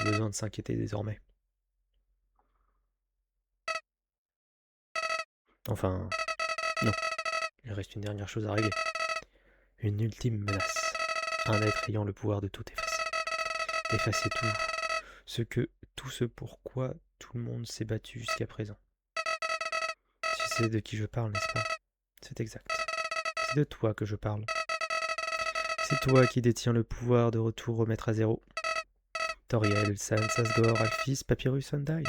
plus besoin de s'inquiéter désormais. Enfin, non. Il reste une dernière chose à régler. Une ultime menace. Un être ayant le pouvoir de tout effacer. Effacer tout ce pourquoi tout le monde s'est battu jusqu'à présent. Tu sais de qui je parle, n'est-ce pas? C'est exact. C'est de toi que je parle. C'est toi qui détiens le pouvoir de retour remettre à zéro. Toriel, Sans, Asgore, Alphys, Papyrus, Undyne.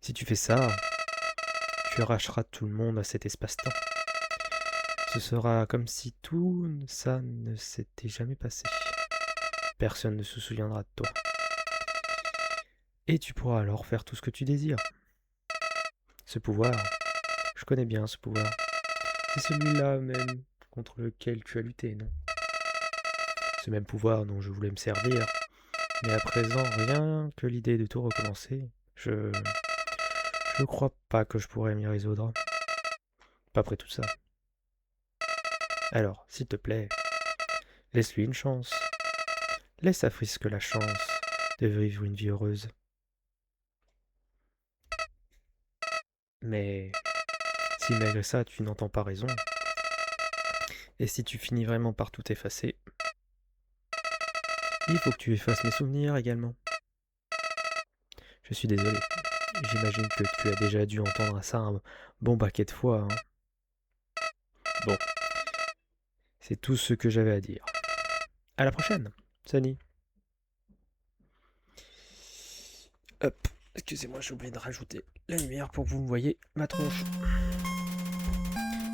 Si tu fais ça, tu arracheras tout le monde à cet espace-temps. Ce sera comme si tout ça ne s'était jamais passé. Personne ne se souviendra de toi. Et tu pourras alors faire tout ce que tu désires. Ce pouvoir, je connais bien ce pouvoir. C'est celui-là même contre lequel tu as lutté, non? Ce même pouvoir dont je voulais me servir. Mais à présent, rien que l'idée de tout recommencer, je ne crois pas que je pourrais m'y résoudre. Pas après tout ça. Alors, s'il te plaît, laisse-lui une chance. Laisse à Frisk la chance de vivre une vie heureuse. Mais si malgré ça tu n'entends pas raison, et si tu finis vraiment par tout effacer, il faut que tu effaces mes souvenirs également. Je suis désolé. J'imagine que tu as déjà dû entendre ça un bon paquet de fois. Hein. Bon, c'est tout ce que j'avais à dire. À la prochaine, Sunny. Hop, excusez-moi, j'ai oublié de rajouter la lumière pour que vous me voyez ma tronche.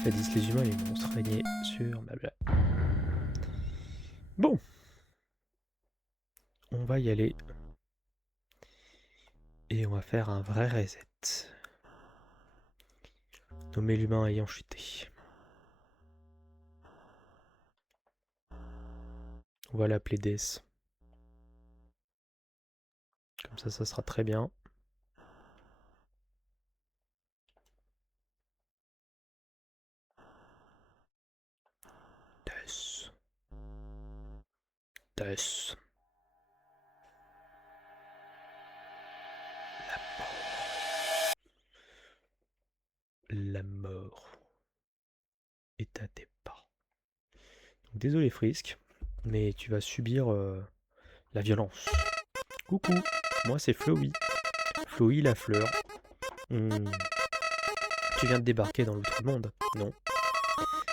Jadis, les humains et les monstres régnaient sur ma blague. Bon, on va y aller. Et on va faire un vrai reset. Nommer l'humain ayant chuté. On va l'appeler Death. Comme ça sera très bien. Death. Death. La mort est à tes pas. Donc, désolé Frisk, mais tu vas subir la violence. Coucou, moi c'est Flowey. Flowey la fleur. Tu viens de débarquer dans l'autre monde, non?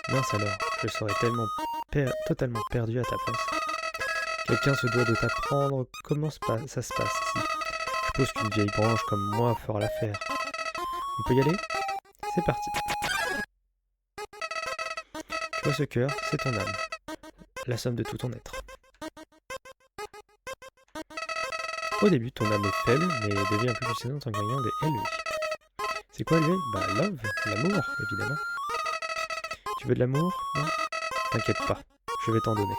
Mince alors, je serais totalement perdu à ta place. Quelqu'un se doit de t'apprendre comment ça se passe ici. Je suppose qu'une vieille branche comme moi fera l'affaire. On peut y aller? C'est parti. Tu vois ce cœur, c'est ton âme. La somme de tout ton être. Au début, ton âme est faible, mais devient plus puissante en gagnant des LV. C'est quoi LV? Bah love, l'amour, évidemment. Tu veux de l'amour? Non? T'inquiète pas, je vais t'en donner.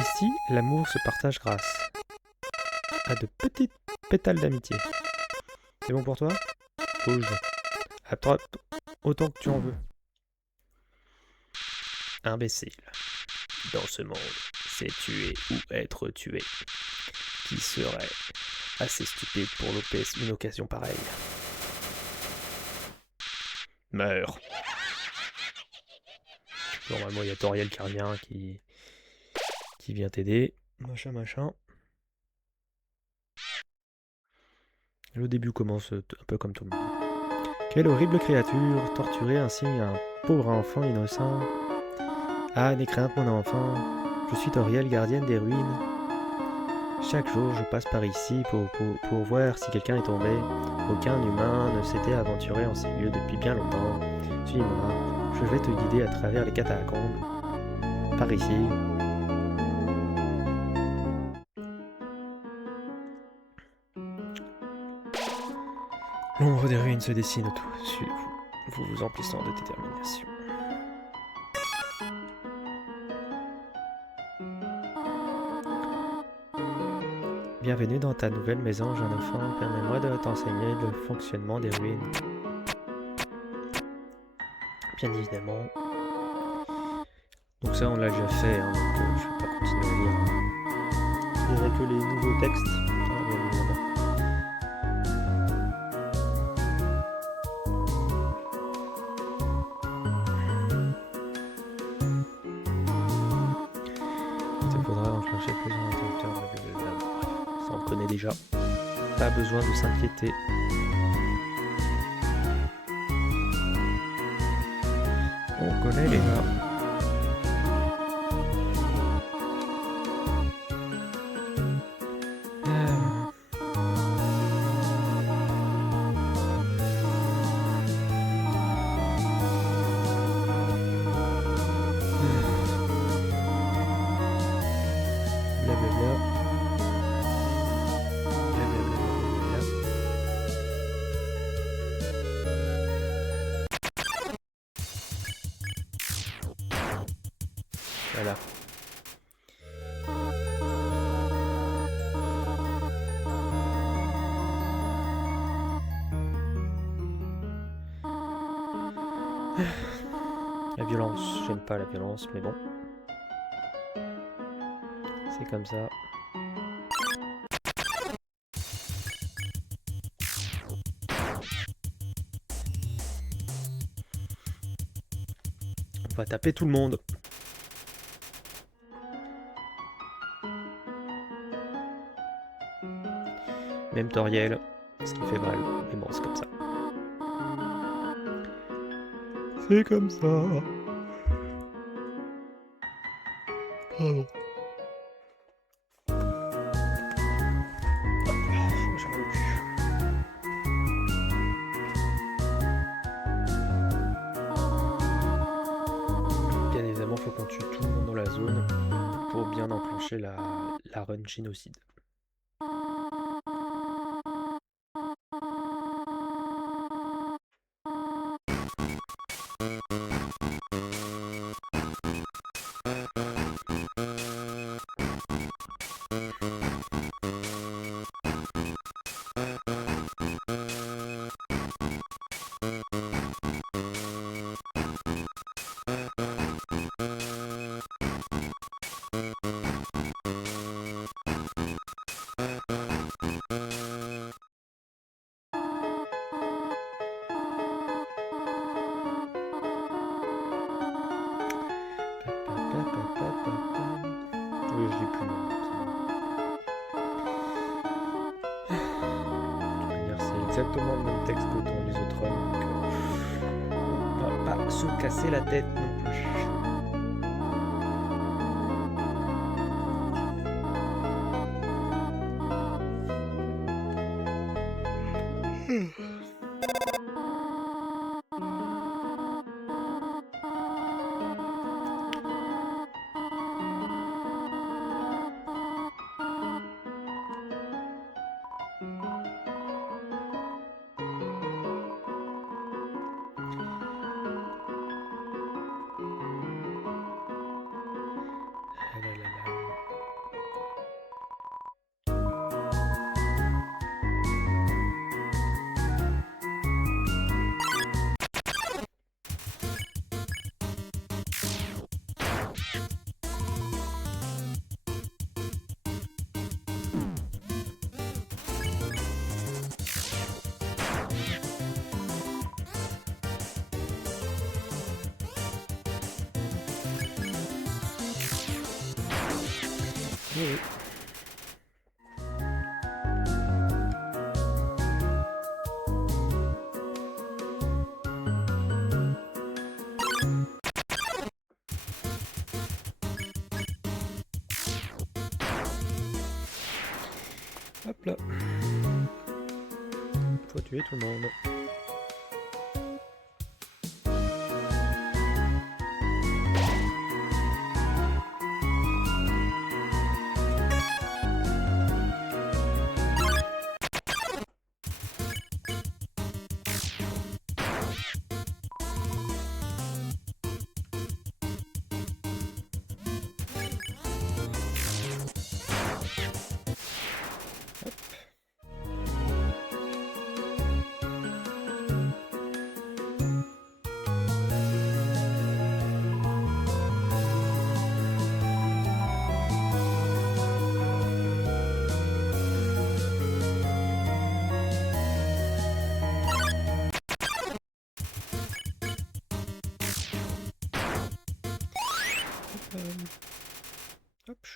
Ici, l'amour se partage grâce à de petites pétales d'amitié. C'est bon pour toi? Bouge. Attrape autant que tu en veux. Imbécile. Dans ce monde, c'est tuer ou être tué. Qui serait assez stupide pour louper une occasion pareille? Meurs. Normalement, il y a Toriel qui revient, qui vient t'aider. Machin. Le début commence un peu comme tout le monde. Quelle horrible créature, torturer ainsi un pauvre enfant innocent. Ah, n'aie crainte mon enfant, je suis Toriel, gardienne des ruines. Chaque jour, je passe par ici pour voir si quelqu'un est tombé. Aucun humain ne s'était aventuré en ces lieux depuis bien longtemps. Suis-moi, je vais te guider à travers les catacombes. Par ici. L'ombre des ruines se dessine au-dessus de vous, vous emplissant de détermination. Bienvenue dans ta nouvelle maison, jeune enfant. Permets-moi de t'enseigner le fonctionnement des ruines. Bien évidemment. Donc ça, on l'a déjà fait, hein, donc je vais pas continuer à lire que les nouveaux textes, hein, bien évidemment. Il faudra enclencher plusieurs interrupteurs, blablabla. Ça on connaît déjà. Pas besoin de s'inquiéter. On connaît les gars. Voilà. La violence, j'aime pas la violence, mais bon. C'est comme ça. On va taper tout le monde. Même Toriel, ce qui fait mal, mais bon, c'est comme ça. C'est comme ça. Pardon. Bien évidemment, faut qu'on tue tout le monde dans la zone pour bien enclencher la run génocide. Oui, je l'ai plus. C'est exactement le même texte que dans les autres runs, donc on va pas se casser la tête non plus. Oui. Hop là. Faut tuer tout le monde.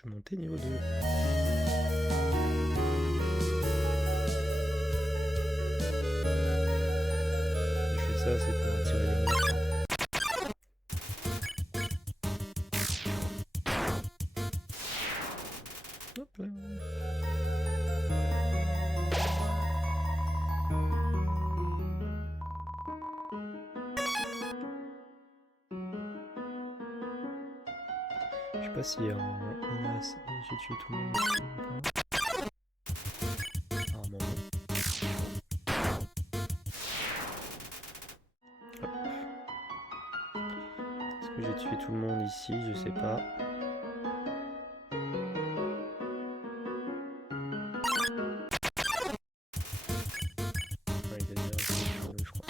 à monter niveau 2. Je fais ça, c'est pour attirer les monstres. Hop là. Je sais pas si en Inas j'ai tué tout le monde ici ou pas. À un moment. Hop. Est-ce que j'ai tué tout le monde ici? Je sais pas. Ouais, il a déjà tué tout le monde, je crois.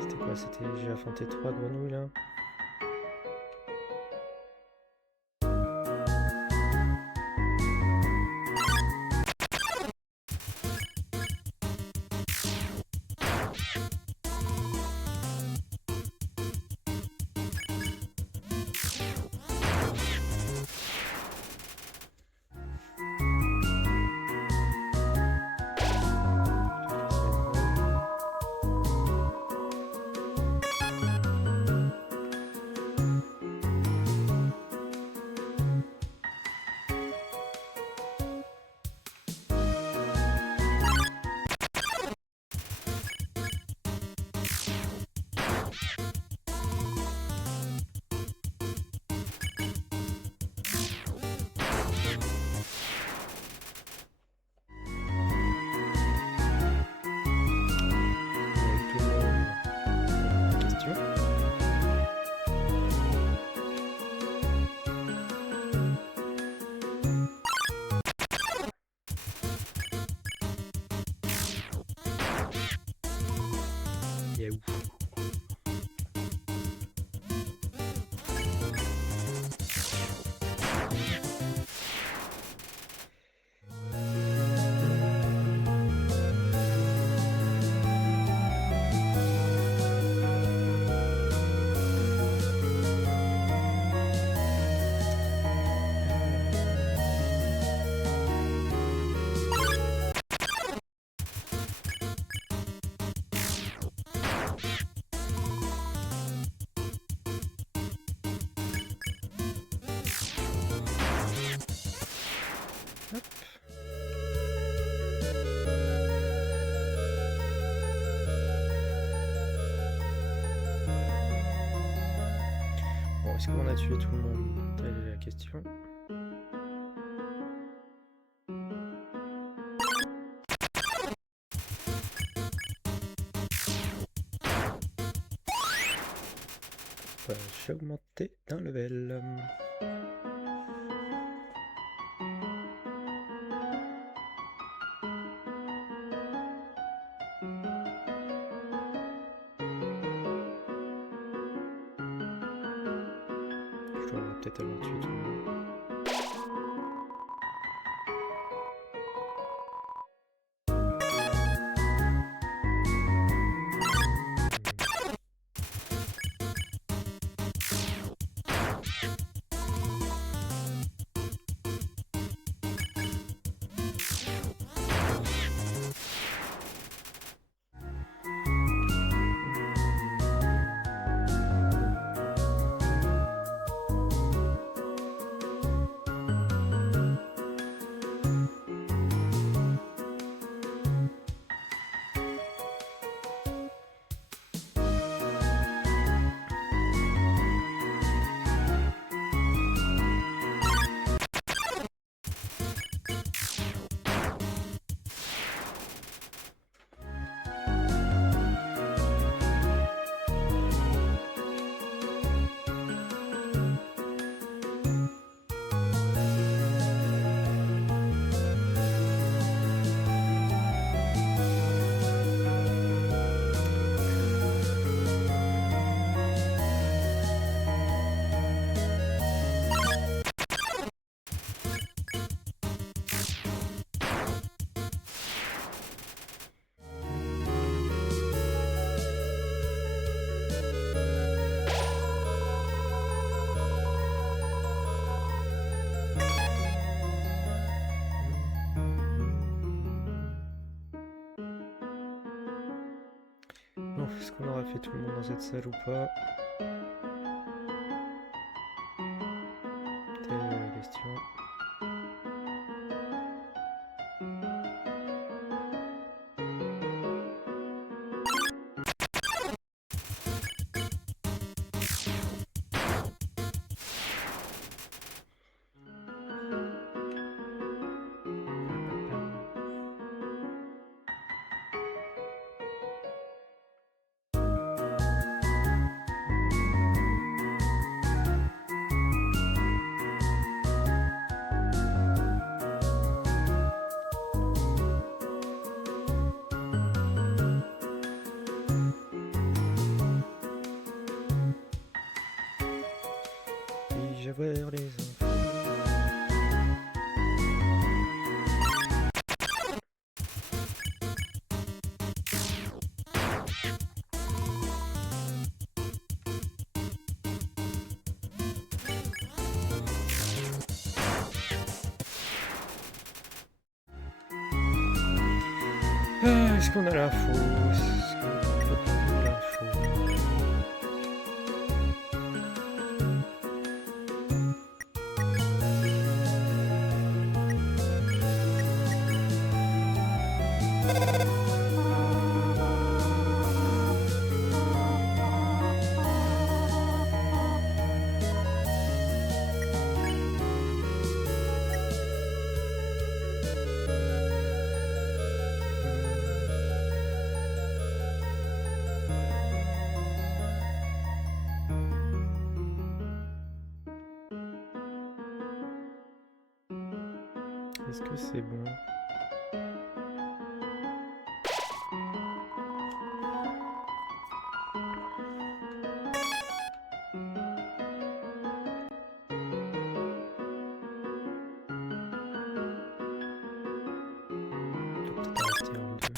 C'était quoi? C'était... J'ai affronté 3 grenouilles là. Yaou. Bon, est-ce qu'on a tué tout le monde? Telle est la question. J'ai augmenté d'un level. Je dois peut-être avoir tué tout le monde. Bon, est-ce qu'on aura fait tout le monde dans cette salle ou pas? Telle est la question. Puis-je avoir les infos? Ah, est-ce qu'on a l'info? Est-ce qu'on a l'info? Est-ce que c'est bon? Faut peut-être rester en deux.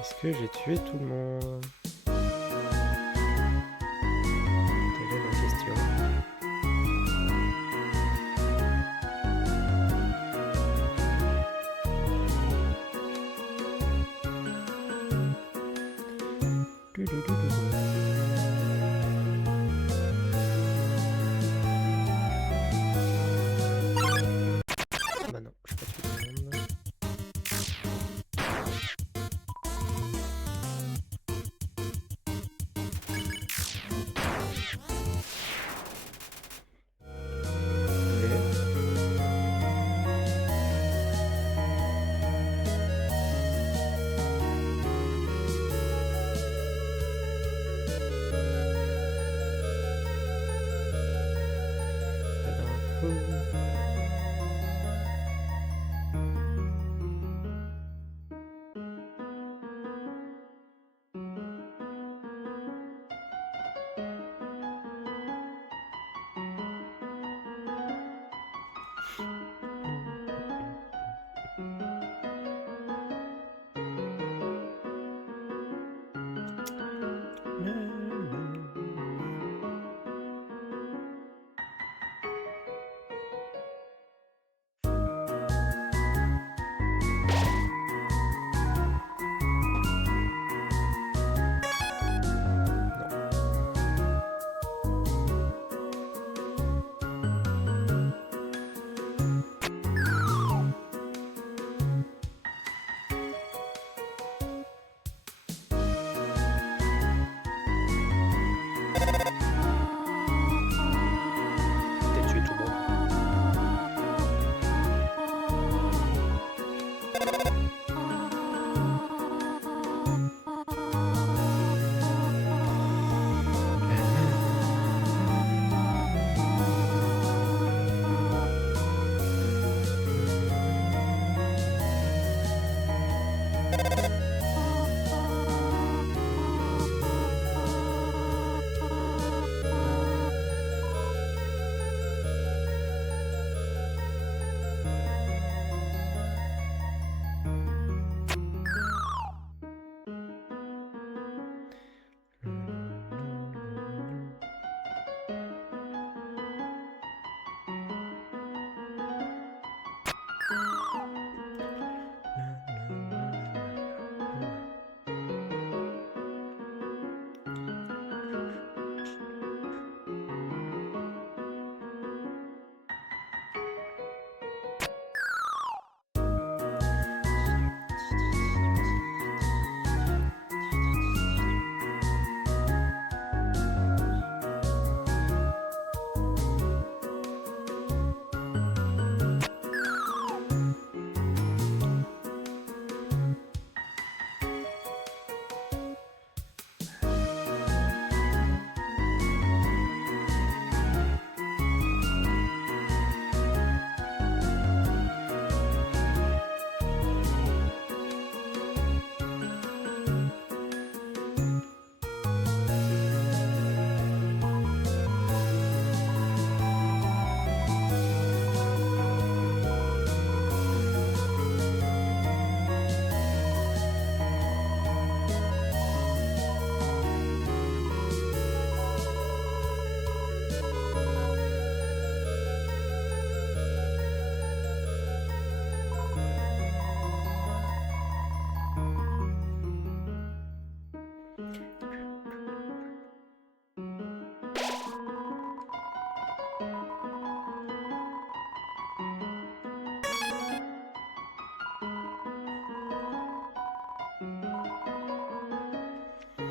Est-ce que j'ai tué tout le monde? Telle est la question. Bah non, je pas tué tout le monde.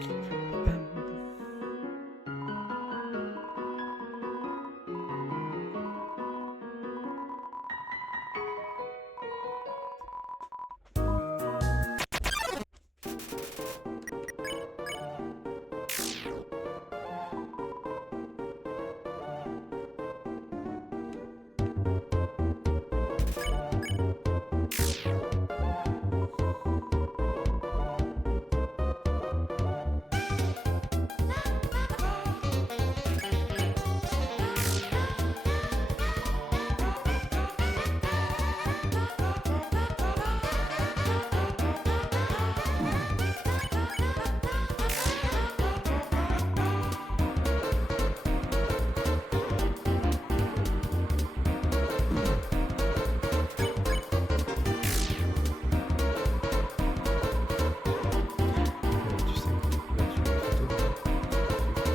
Tu sais quoi, là tu as une photo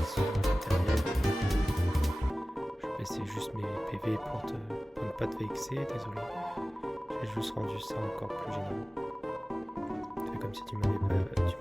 sur matériel. Je vais baisser juste mes PV pour ne pas te vexer, désolé. J'ai juste rendu ça encore plus gênant. Tu fais comme si tu m'avais pas tué.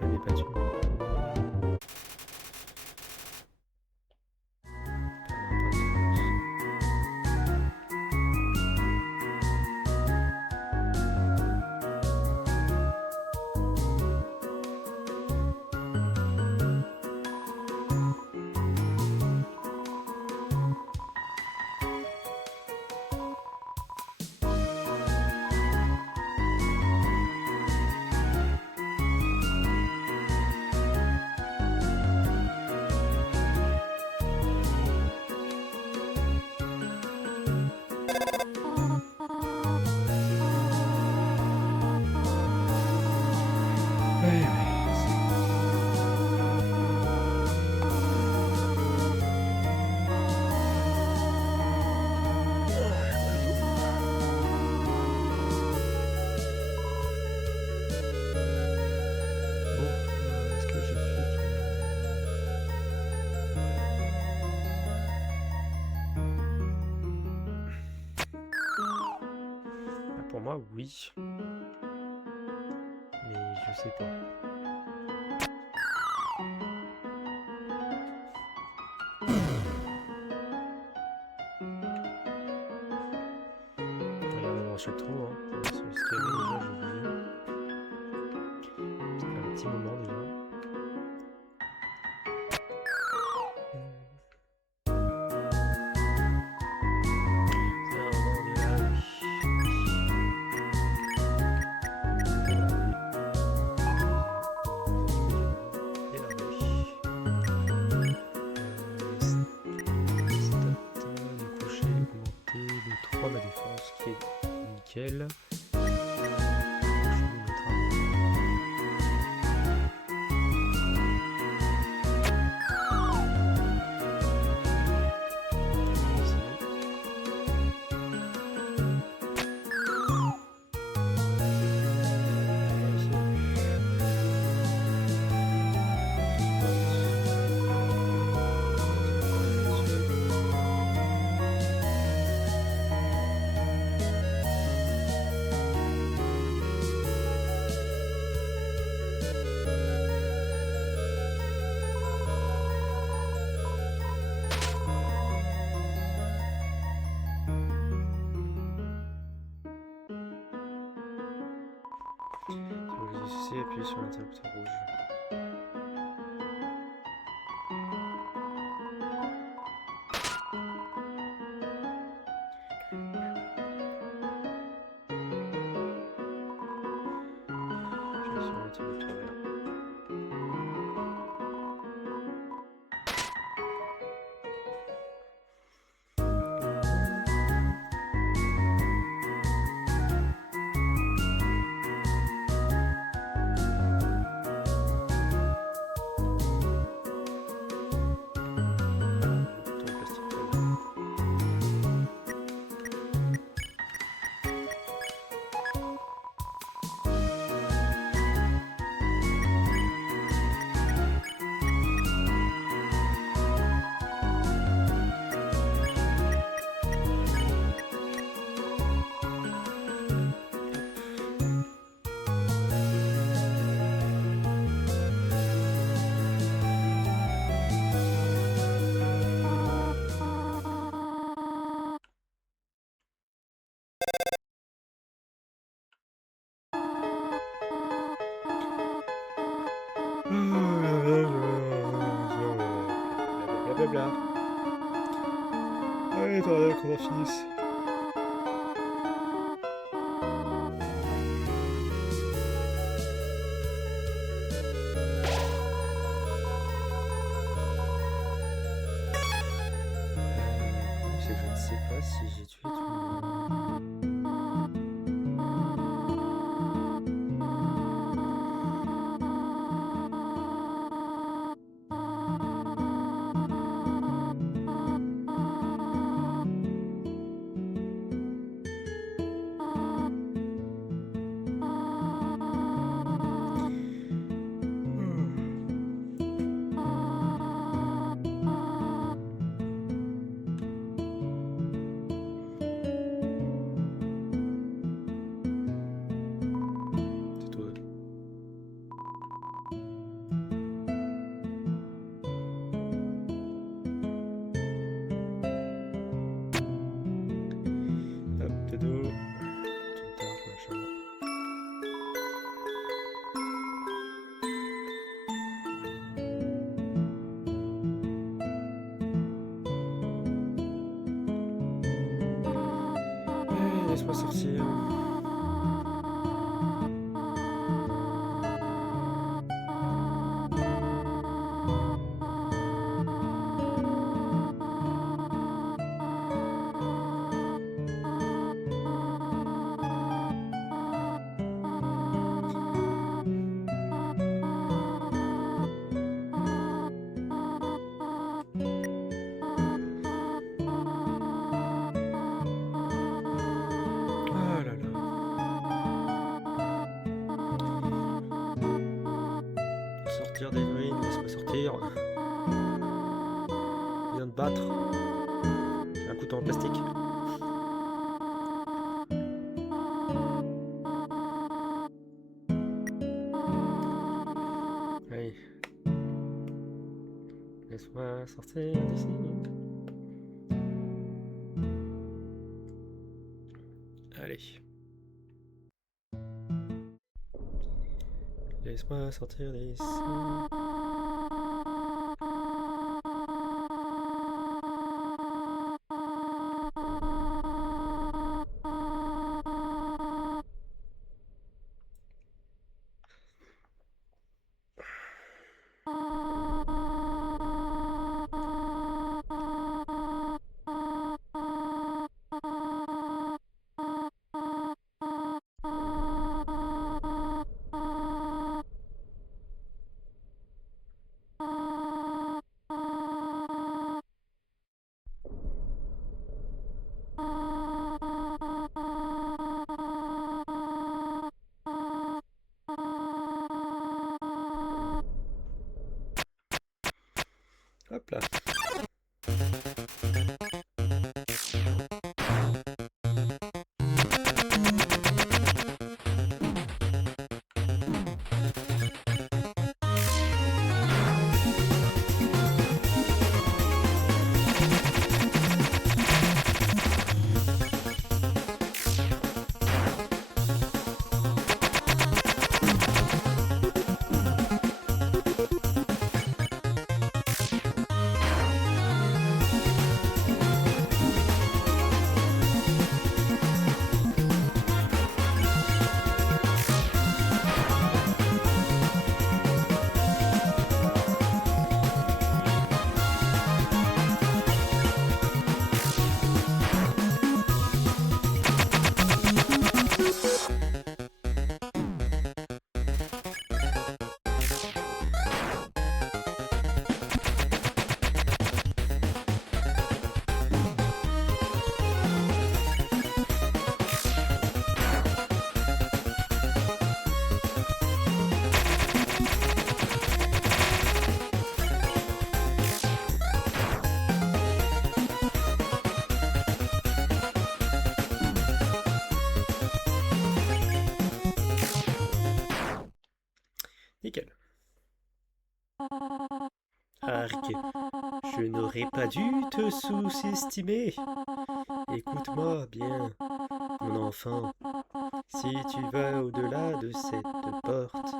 Est-ce que j'ai fait pour moi, oui. Mais je sais pas. Regarde, on enchaîne trop, hein. Ce qu'il y avait déjà, j'ai oublié. Ça fait un petit moment déjà. Ma défense qui est nickel. Si vous appuyez sur l'interrupteur rouge. J'appuie sur l'interrupteur vert. fils. C'est que je ne sais pas si j'ai tué tout le monde. C'est toi. Hop, t'es dos. Tu me tapes, machin. Allez, laisse-moi sortir. Ah là là. Sortir des ruines, laisse-moi sortir. Je viens de battre. J'ai un couteau en plastique. Allez. Laisse-moi sortir d'ici. Allez. Laisse-moi sortir d'ici. Hop là. Nickel. Arc, je n'aurais pas dû te sous-estimer. Écoute-moi bien, mon enfant. Si tu vas au-delà de cette porte,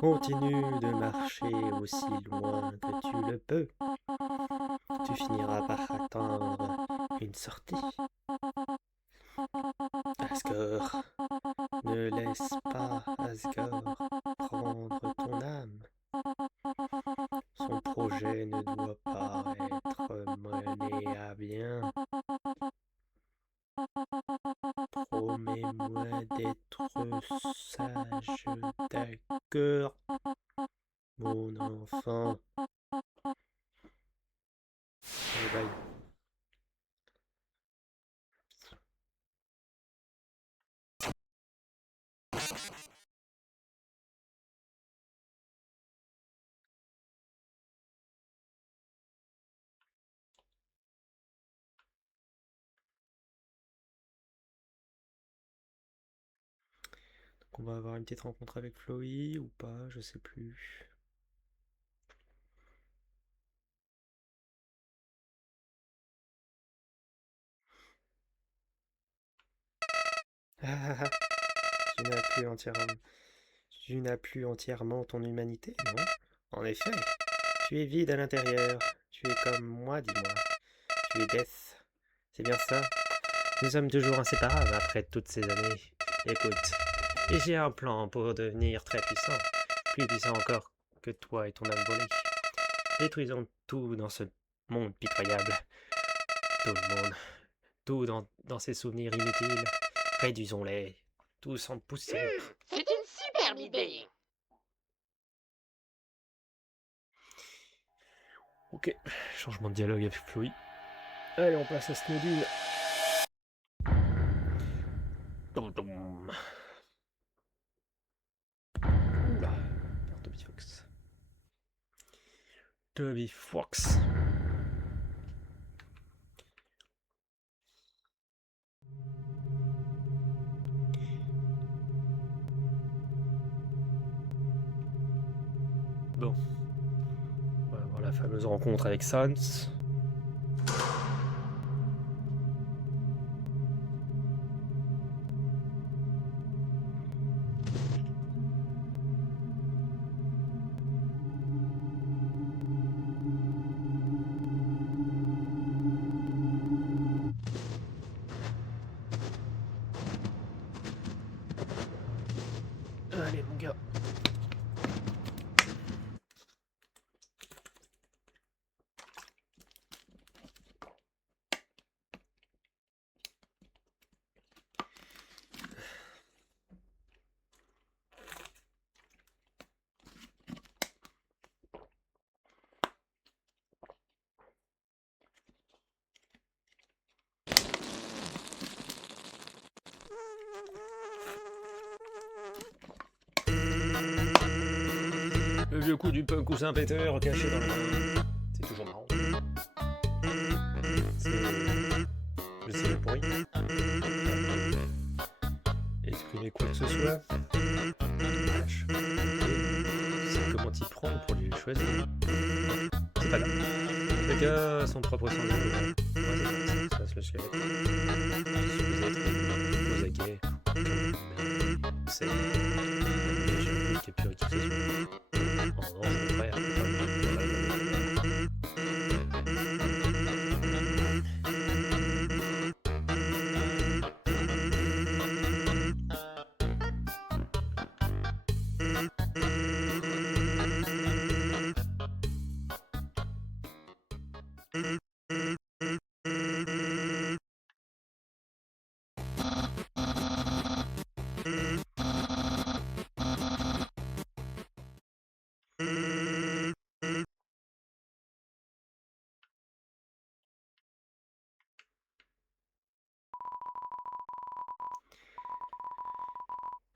continue de marcher aussi loin que tu le peux. Tu finiras par atteindre une sortie. Asgore, ne laisse pas Asgore prendre ton âme. Son projet ne doit pas être mené à bien. Promets-moi d'être sage, d'accord, mon enfant. Allez, bye. Donc on va avoir une petite rencontre avec Floy ou pas, je sais plus. Ah, tu n'as plus entièrement ton humanité, non? En effet, tu es vide à l'intérieur. Tu es comme moi, dis-moi. Tu es Death. C'est bien ça? Nous sommes toujours inséparables après toutes ces années. Écoute, et j'ai un plan pour devenir très puissant. Plus puissant encore que toi et ton âme volée. Détruisons tout dans ce monde pitoyable. Tout le monde. Tout dans ces souvenirs inutiles. Réduisons-les. Tous en poussière. C'est une superbe idée. Ok, changement de dialogue avec Floy. Allez, on passe à Snowdin. Oula, par Toby Fox. Toby Fox. Bon. On va avoir la fameuse rencontre avec Sans. Allez mon gars. Le vieux coup du punk ou Saint-Péter caché dans le... C'est toujours marrant. Je sais pour rien. Exprimer quoi que ce soit. Lâche. C'est comment t'y prendre pour les choisir. C'est pas grave. Chacun a son propre sens de l'humour. Moi, ça se le squelette. Si vous êtes aux aguets, c'est... J'ai oublié qu'il y a plus qui que ce soit. Oh non, mon frère.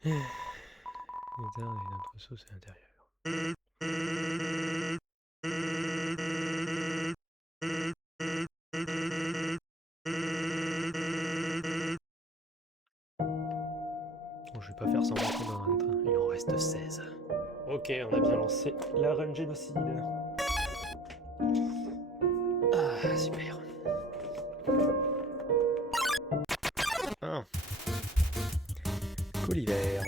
L'éther est notre sauce à l'intérieur. Bon, je vais pas faire semblant qu'on va en être un. Il en reste 16. Ok, on a bien lancé la run génocide. Ah, super. Ah. Colliver.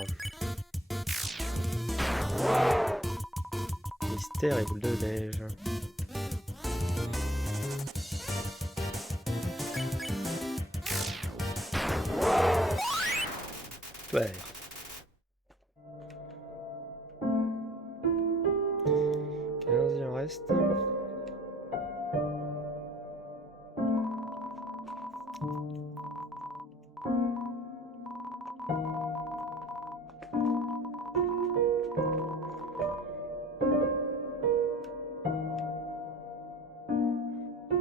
Mystère et boule de neige. Super. Il en reste.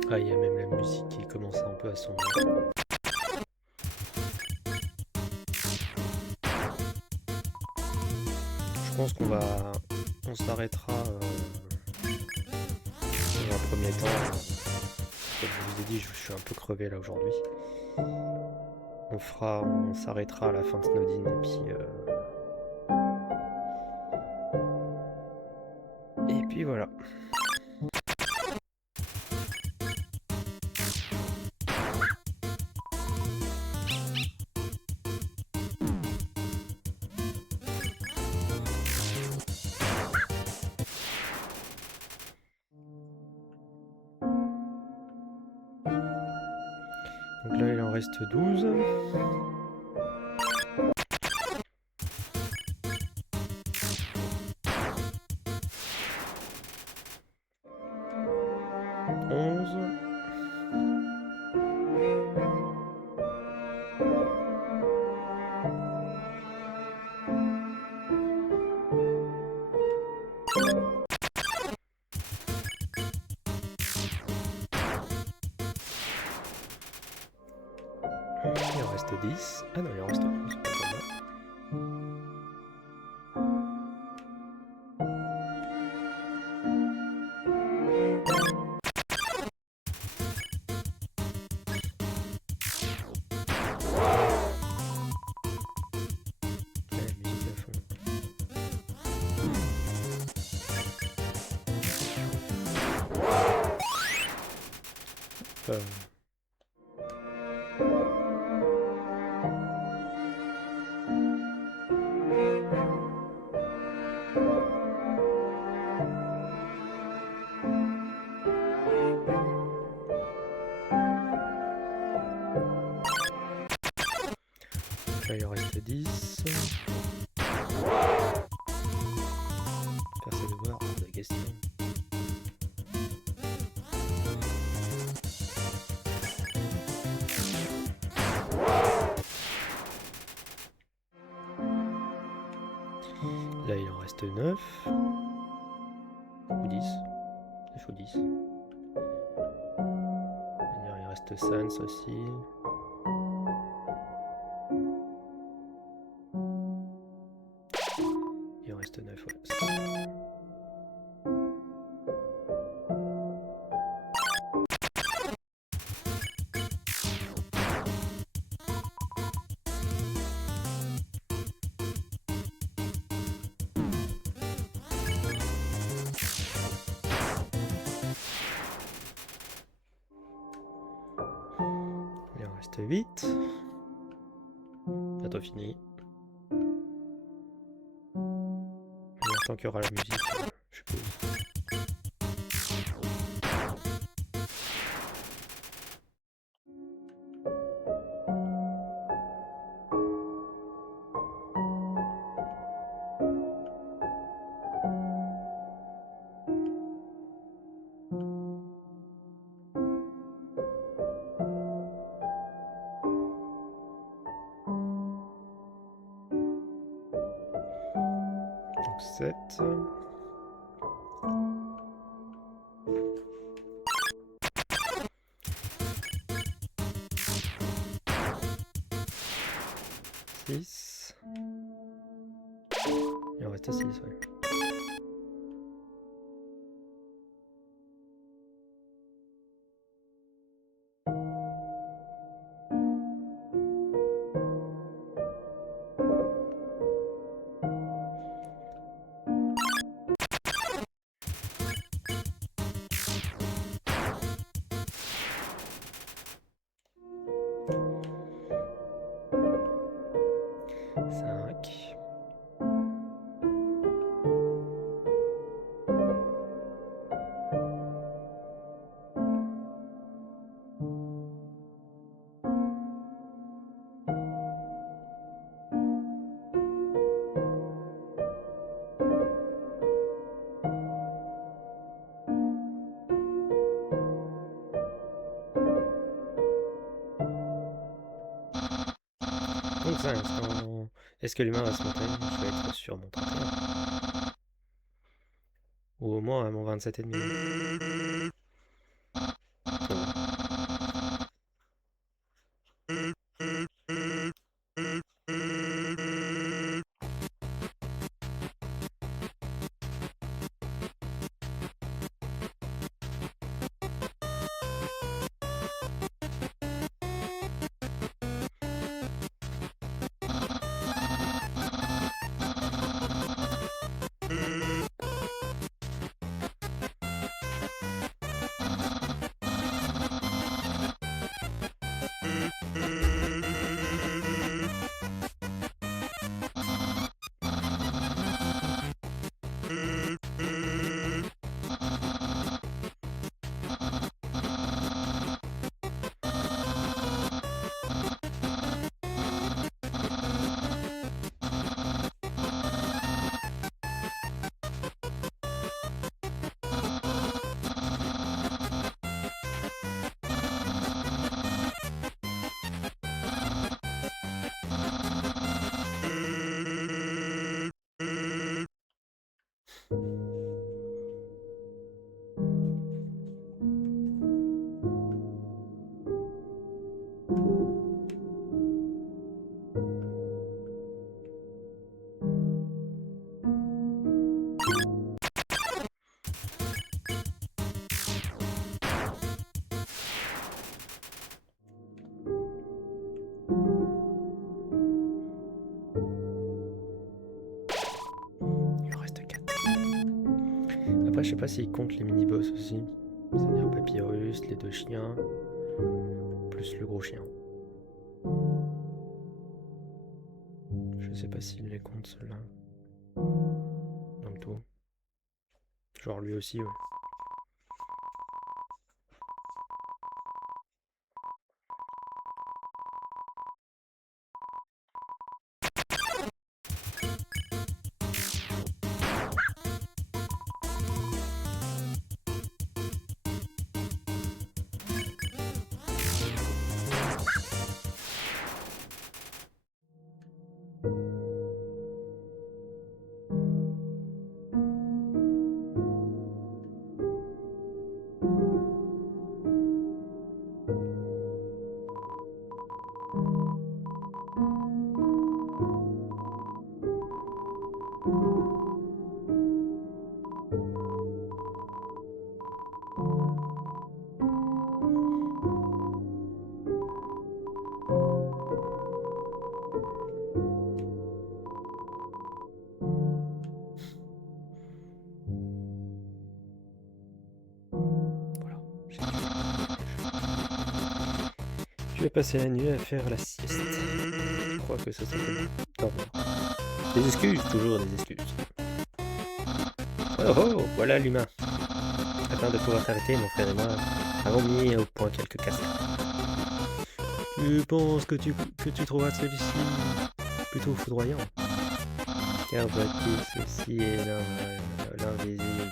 Ah, il y a même la musique qui commence un peu à sombrer. Je pense on s'arrêtera dans un premier temps. Comme je vous ai dit, je suis un peu crevé là aujourd'hui. On s'arrêtera à la fin de Snowdin et puis voilà. Donc là, il en reste 12. Il en reste 10. Ah non, il en reste 11. Là, il en reste 10. Faire ses devoirs, hors de question. Là, il en reste 9. Ou 10. 9 ou 10. Il reste Sans aussi. Il en reste 9, ouais. Il en reste 8. Bientôt fini. Tant qu'il y aura la musique, je pose. Donc 7. 6. Il en reste 6, ouais. 35. Est-ce que l'humain va se monter? Je vais être sur mon 31. Ou au moins à mon 27,5. Il en reste 4. Après, je sais pas s'il compte les mini-boss aussi. C'est-à-dire Papyrus, les 2 chiens, plus le gros chien. Je sais pas s'il les compte ceux-là. Dans le tout. Genre lui aussi, ouais. Je vais passer la nuit à faire la sieste. Je crois que ça s'appelle dormir. Des excuses, toujours des excuses. Oh oh, voilà l'humain. Afin de pouvoir t'arrêter, mon frère et moi avons mis au point quelques cassettes. Tu penses que tu trouveras celui-ci plutôt foudroyant? Car vois-tu, ceci est l'invisible.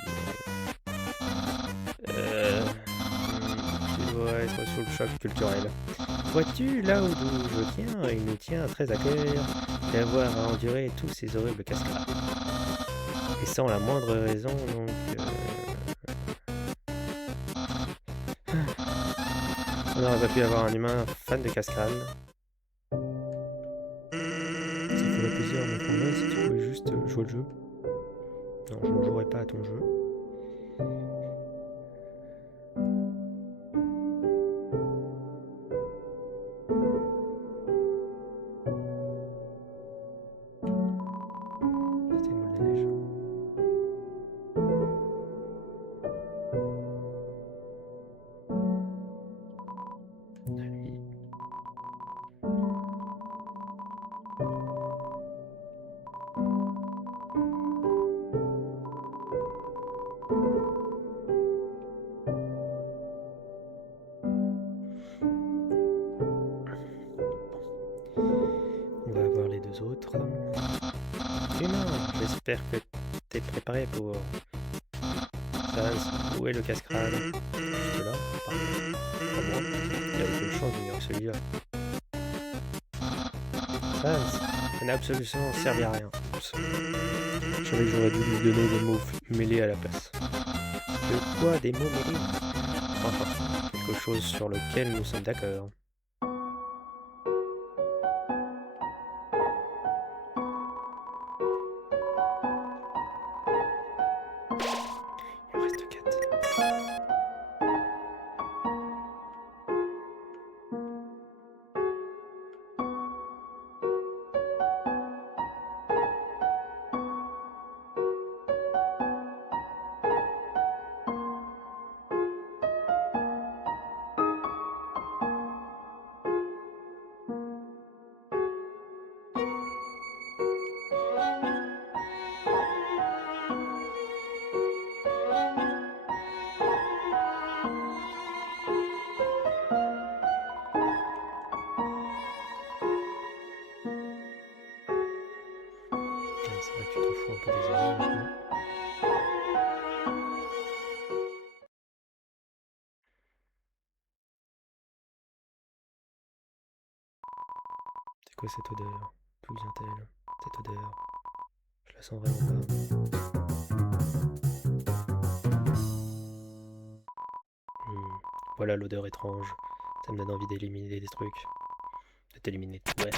Tu dois être sous le choc culturel. Vois-tu, là où je tiens, il nous tient très à cœur d'avoir à endurer tous ces horribles cascades. Et sans la moindre raison, donc... On n'aurait pas pu avoir un humain fan de cascades. Ça ferait plaisir, mais pour moi, si tu pouvais juste jouer le jeu. Non, je ne jouerai pas à ton jeu. Autres. Humain, j'espère que t'es préparé pour ça. Où est le casse-crâne? Juste là, parfait. Pas moi. Il n'y a aucune chance de venir celui-là. Ça n'a absolument servi à rien. Je savais que j'aurais dû lui donner des mots mêlés à la place. De quoi des mots mêlés? Enfin, quelque chose sur lequel nous sommes d'accord. Il en reste 4. C'est vrai que tu t'en fous un peu des ennemis maintenant. C'est quoi cette odeur? D'où vient-elle? Cette odeur? Je la sens vraiment pas. Voilà l'odeur étrange. Ça me donne envie d'éliminer des trucs. De t'éliminer tout. Ouais.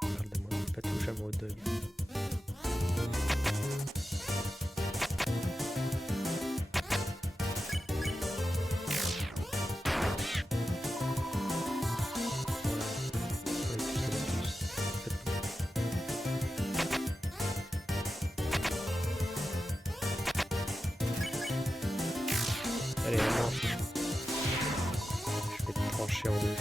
Parle de moi. Pas touche à mon hot dog. Allez, maintenant. Je vais te trancher en deux.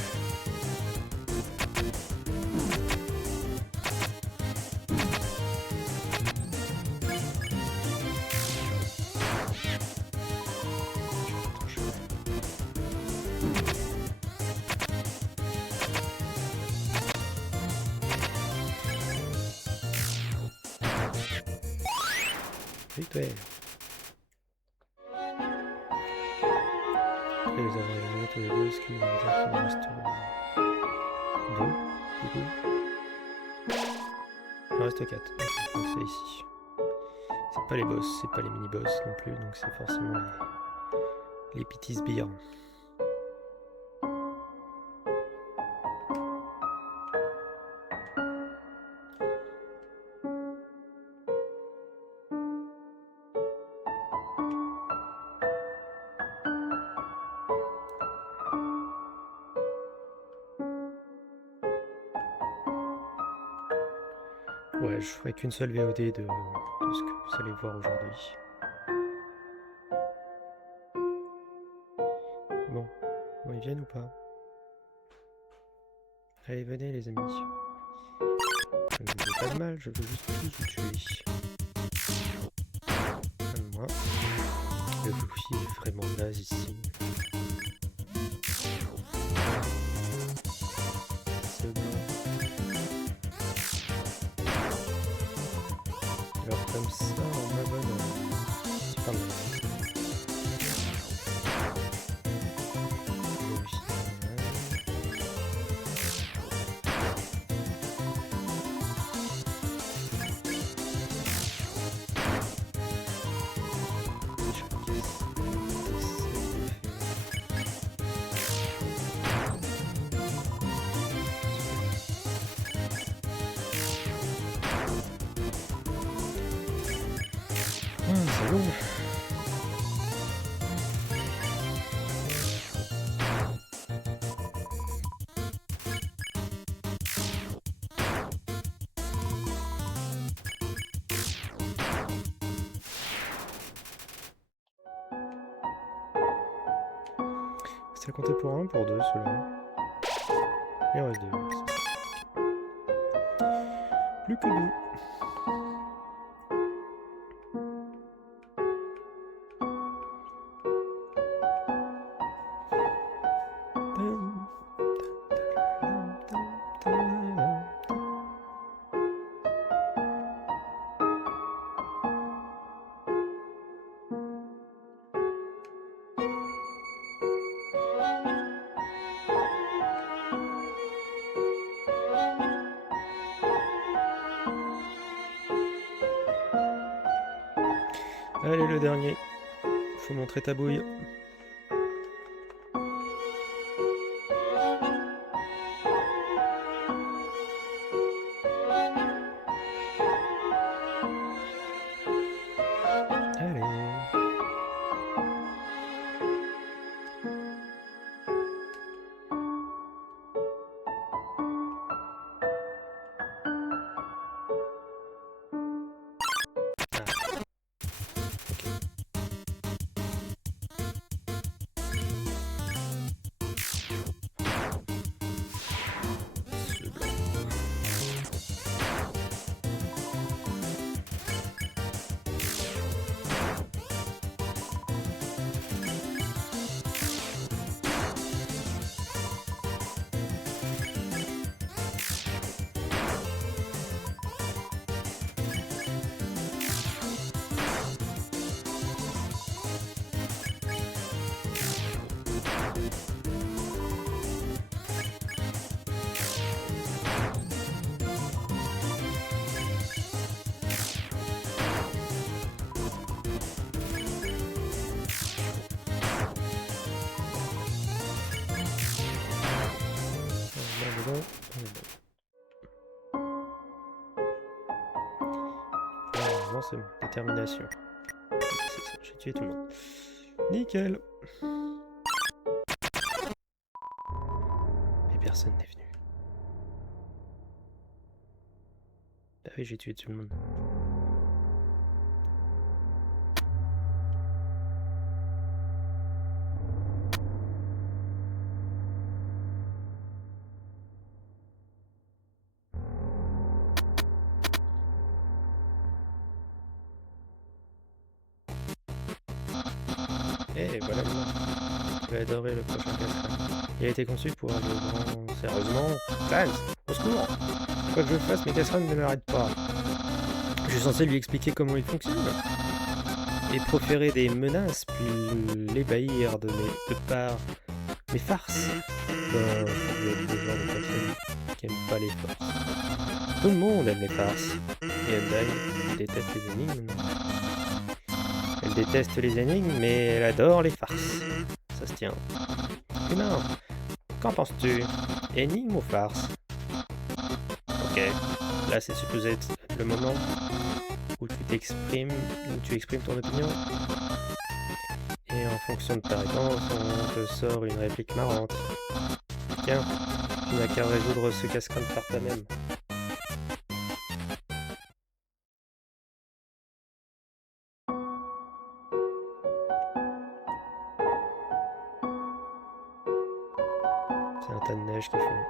Victoire. Après les avoir éliminés tous les deux, est-ce qu'il va me dire qu'il en reste deux, du coup? Il en reste 4. Donc c'est ici. C'est pas les boss, c'est pas les mini-boss non plus, donc c'est forcément les petits sbires. Ouais, je ferai qu'une seule VOD de ce que vous allez voir aujourd'hui. Bon, ils viennent ou pas? Allez, venez les amis. Je ne vous fais pas de mal, je veux juste tous vous tuer. Moi, le Luffy est vraiment naze ici. C'est bon. Alors comme ça, on m'abonne. C'est pas mal. C'est long. C'est à compter pour 1 pour 2 ceux-là. Il en reste 2. Plus que 2. Allez, le dernier. Faut montrer ta bouille. Allez. Ce blanc. On est bon. Non, c'est bon. Détermination. C'est ça, j'ai tué tout le monde. Nickel. Mais personne n'est venu. Bah oui, j'ai tué tout le monde. Et voilà le nom. Tu vas adorer le prochain casserole. Il a été conçu pour un grand... Sérieusement Clarence, au secours. Quoi que je fasse, mes casseroles ne m'arrêtent pas. Je suis censé lui expliquer comment il fonctionne. Et proférer des menaces, puis l'ébahir de mes farces. Ben, vous êtes le genre de personne qui aime pas les farces. Tout le monde aime les farces. Et Hyundai déteste les énigmes. Elle déteste les énigmes, mais elle adore les farces. Ça se tient. Humain, qu'en penses-tu? Énigme ou farce? Ok, là c'est supposé être le moment où tu exprimes ton opinion. Et en fonction de ta réponse, on te sort une réplique marrante. Tiens, tu n'as qu'à résoudre ce casse-croûte par toi-même. C'est un tas de neige qui fond.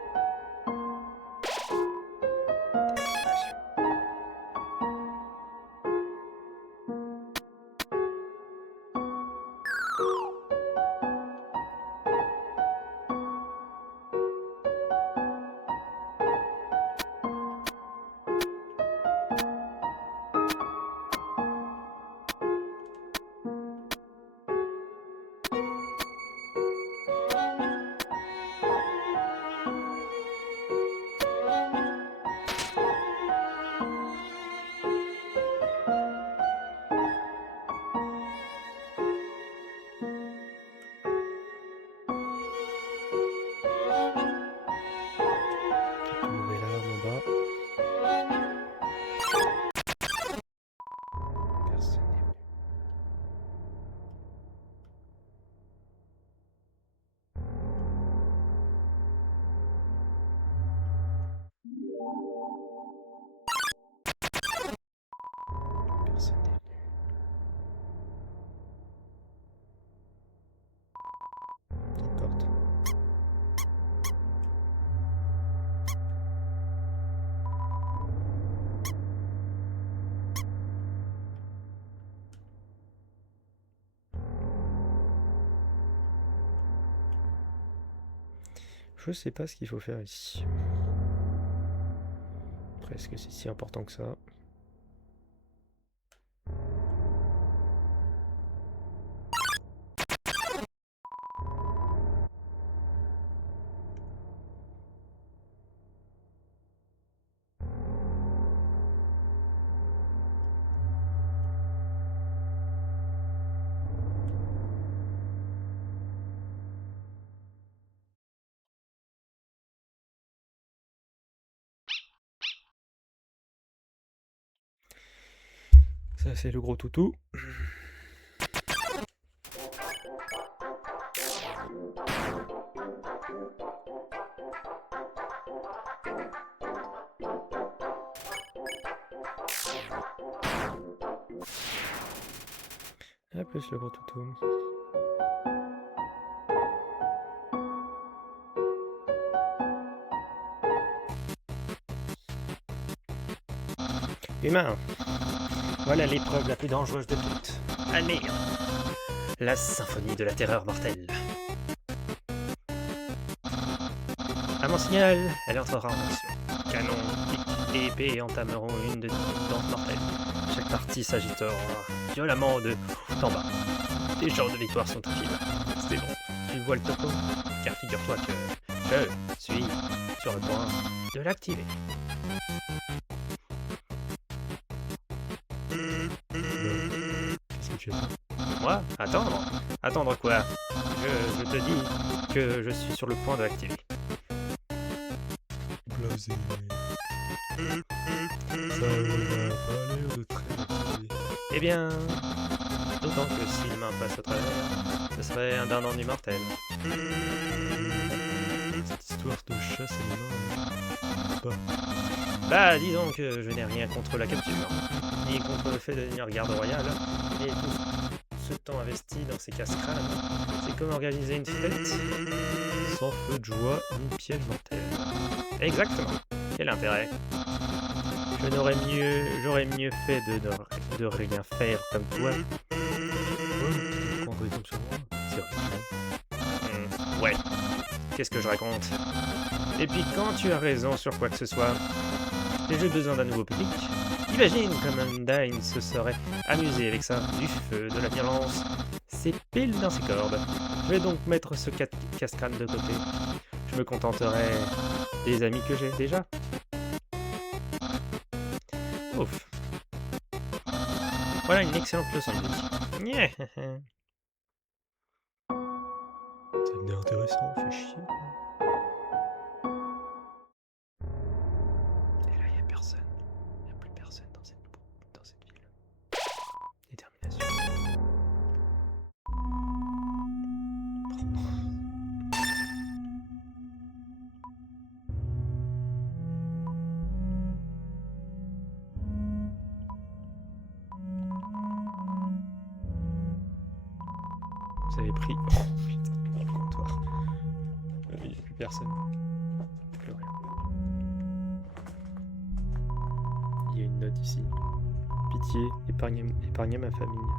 Quelques nouvelles armes en bas. Personne n'est venu. Personne n'est venu. Petite porte. Je sais pas ce qu'il faut faire ici. Presque c'est si important que ça. Ça, c'est le gros toutou. Ah, plus le gros toutou. Humain, voilà l'épreuve la plus dangereuse de toutes. Allez, la symphonie de la terreur mortelle. À mon signal, elle entrera en action. Canon, pic et épée entameront une de danse mortelle. Chaque partie s'agitera violemment de haut en bas. Les chances de victoire sont utiles. C'est bon, tu vois le topo? Car figure-toi que je suis sur le point de l'activer. Qu'est-ce que tu as fait? Moi? Attendre? Attendre quoi? Je te dis que je suis sur le point de l'activer. Blasé. Ça va pas l'air de très motivé. Eh bien, d'autant que si l'humain passe au travers, ce serait un d'un ennui mortel. Cette histoire de chasse à l'humain, pas. Bah, disons que je n'ai rien contre la capture, ni contre le fait de devenir garde royale, et tout ce temps investi dans ces casse-crânes, c'est comme organiser une fête sans feu de joie ni piège mortel. Exactement. Quel intérêt? J'aurais mieux fait de rien faire comme toi. Quoi? Tu te sur moi? C'est vrai. Ouais. Qu'est-ce que je raconte? Et puis quand tu as raison sur quoi que ce soit, j'ai juste besoin d'un nouveau public. Imagine comme Undyne se serait amusé avec ça, du feu, de la violence. C'est pile dans ses cordes. Je vais donc mettre ce casse-crâne de côté. Je me contenterai des amis que j'ai déjà. Ouf. Voilà une excellente leçon de vie. Yeah. Ça venait intéressant, fait chier. Et là, il n'y a personne. Il n'y a plus personne dans cette ville. Détermination. Vous avez pris. Oh putain, le comptoir. Il n'y a plus personne. Plus rien. Il y a une note ici. Pitié, épargnez ma famille.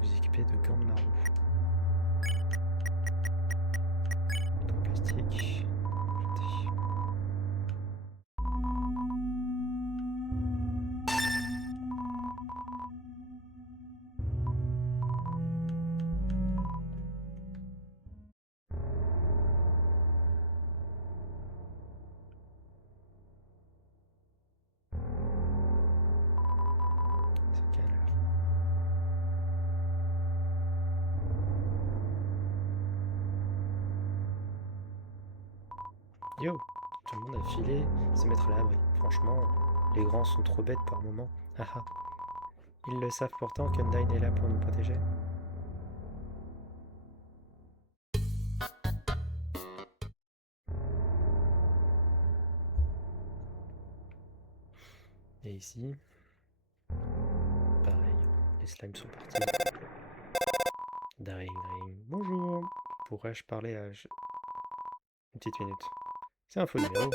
Vous équipez de gants de marron. Plastique. Jeté. C'est quelle heure? Yo, tout le monde a filé, se mettre à l'abri. Franchement, les grands sont trop bêtes par moment. Haha. Ils le savent pourtant qu'Undyne est là pour nous protéger. Et ici, pareil, les slimes sont partis. Daring. Bonjour. Pourrais-je parler à... Une petite minute. C'est un faux numéro.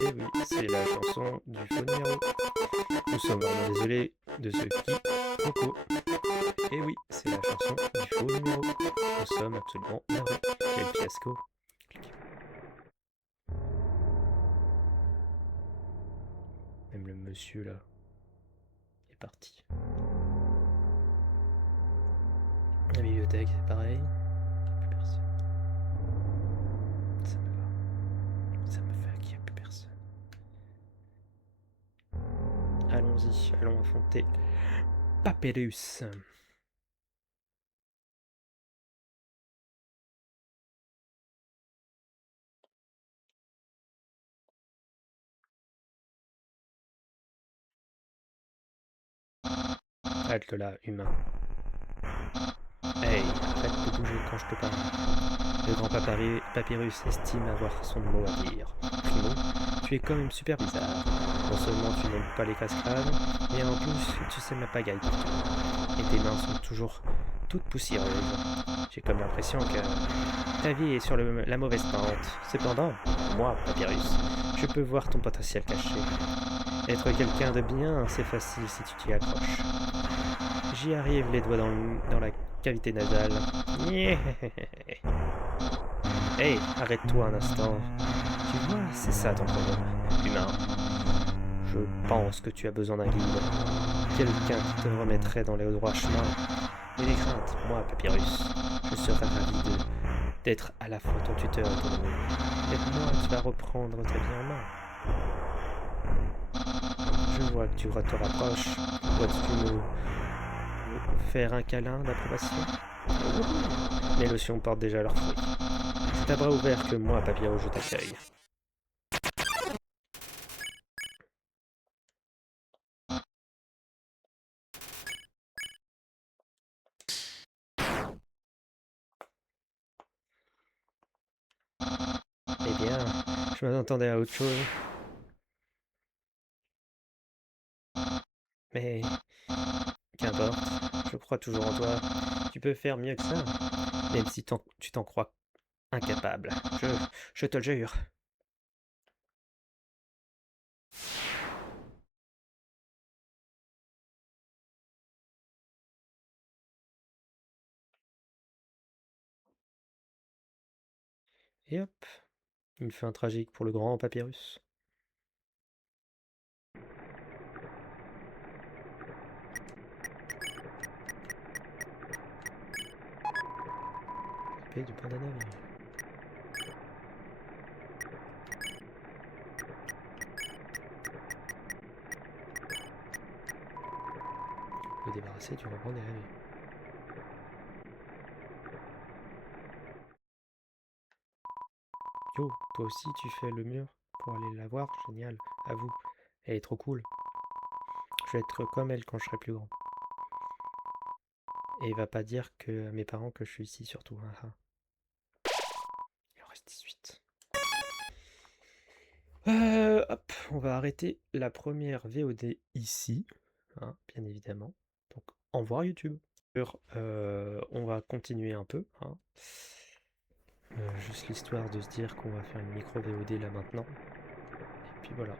Et oui, c'est la chanson du faux numéro. Nous sommes vraiment désolés de ce quiproquo. Et oui, c'est la chanson du faux numéro. Nous sommes absolument navrés. Quel fiasco. Même le monsieur là est parti. La bibliothèque, c'est pareil. Plus personne. Ça me va. Ça me fait qu'il n'y a plus personne. Allons-y, allons affronter Papyrus. Halte là, humain. Hey, arrête de bouger quand je te parle. Le grand papyrus estime avoir son mot à dire. Primo, tu es quand même super bizarre. Non seulement tu n'aimes pas les cascades, mais en plus tu sais ma pagaille partout. Et tes mains sont toujours toutes poussiéreuses. J'ai comme l'impression que ta vie est sur la mauvaise pente. Cependant, moi, Papyrus, je peux voir ton potentiel caché. Être quelqu'un de bien, c'est facile si tu t'y accroches. J'y arrive les doigts dans la cavité nasale. Hey, arrête-toi un instant. Tu vois, c'est ça ton problème, humain. Je pense que tu as besoin d'un guide. Quelqu'un qui te remettrait dans les droits chemins. Et les craintes, moi, Papyrus, je serais ravi d'être à la fois ton tuteur et ton ami. Et moi, tu vas reprendre ta vie en main. Je vois que tu te rapproches. Vois-tu me faire un câlin d'approbation? Mes lotions portent déjà leurs fruits. C'est à bras ouverts que moi, Papyrus, je t'accueille. Eh bien, je m'attendais à autre chose. Mais qu'importe, je crois toujours en toi. Tu peux faire mieux que ça, même si tu t'en crois incapable. Je te le jure. Et hop, une fin tragique pour le grand Papyrus. Épée du panda navire. Le débarrasser du ruban des rêves. Yo, toi aussi tu fais le mur pour aller la voir? Génial, à vous. Elle est trop cool. Je vais être comme elle quand je serai plus grand. Et va pas dire à mes parents que je suis ici surtout. Il en reste 18. Hop, on va arrêter la première VOD ici, hein, bien évidemment. Donc, au revoir YouTube. On va continuer un peu, hein. Juste l'histoire de se dire qu'on va faire une micro VOD là maintenant. Et puis voilà.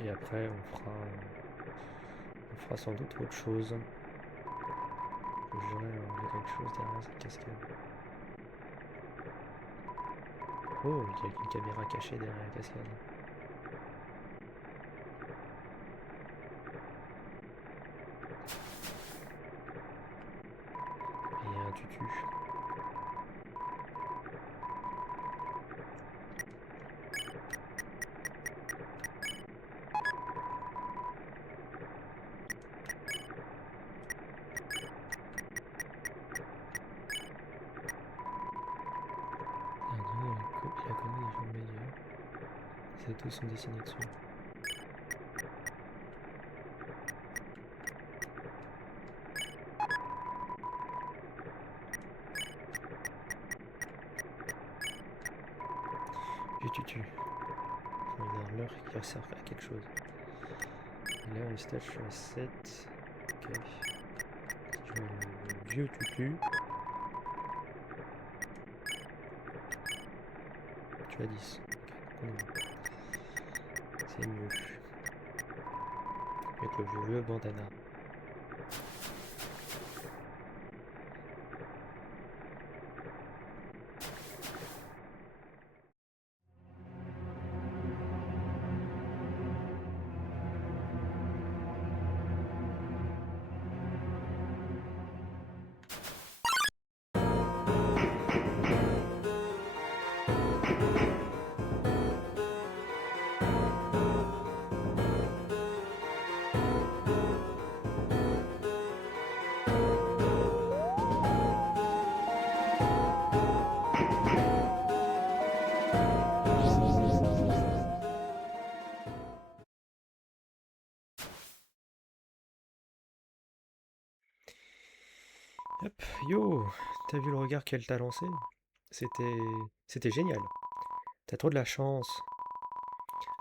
Et après, on fera sans doute autre chose. Je jurais, il y a quelque chose derrière cette cascade. Oh, il y a une caméra cachée derrière la cascade. Et il y a un tutu. Il a connu des gens meilleurs. Ces tous sont dessinés dessus. Du tutu. Une armure qui sert à quelque chose. Et là, un stage sur la 7. Ok. Si je mets le vieux tutu. Tu as 10. Ok, c'est mieux. Avec le vieux bandana. Hop, yo, t'as vu le regard qu'elle t'a lancé? C'était génial. T'as trop de la chance.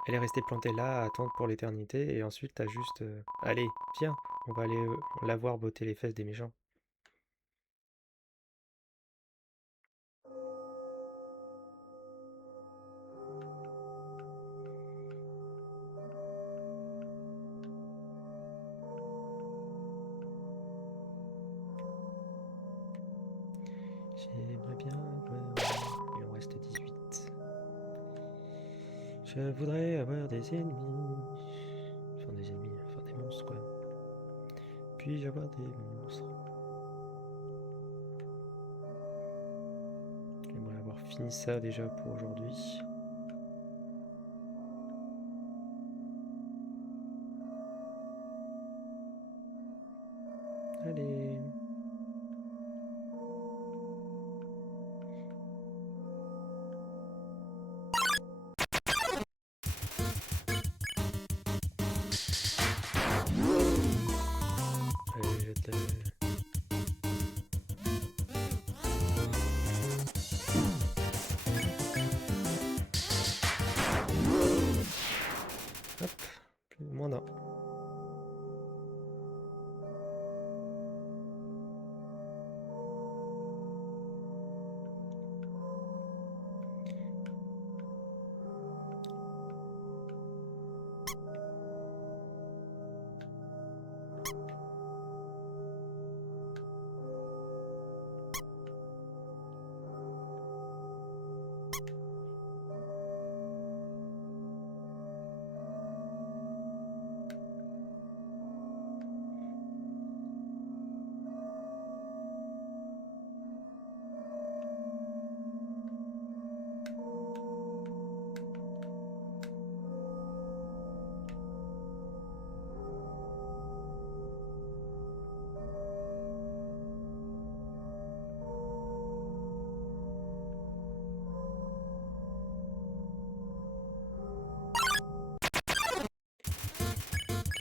Elle est restée plantée là à attendre pour l'éternité et ensuite t'as juste... allez, viens, on va aller la voir botter les fesses des méchants. J'aimerais bien... Il en reste 18. Je voudrais avoir des ennemis. Enfin des ennemis, enfin des monstres quoi. Puis-je avoir des monstres? J'aimerais avoir fini ça déjà pour aujourd'hui. Allez. Allez, jette-le. Hop, moins d'un.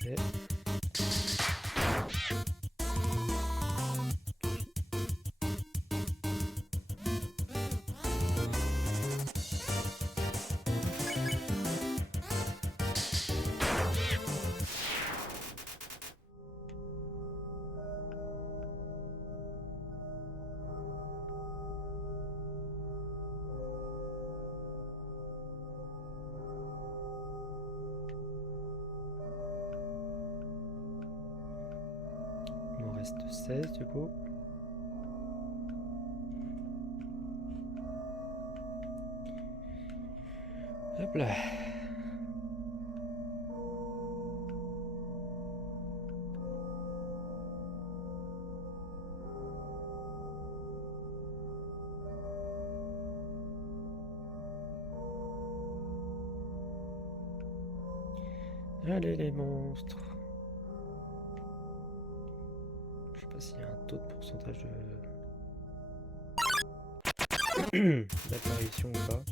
Ok. Il m'en reste 16 du coup. Hop là. Allez les monstres. Je sais pas s'il y a un taux de pourcentage d'apparition ou pas.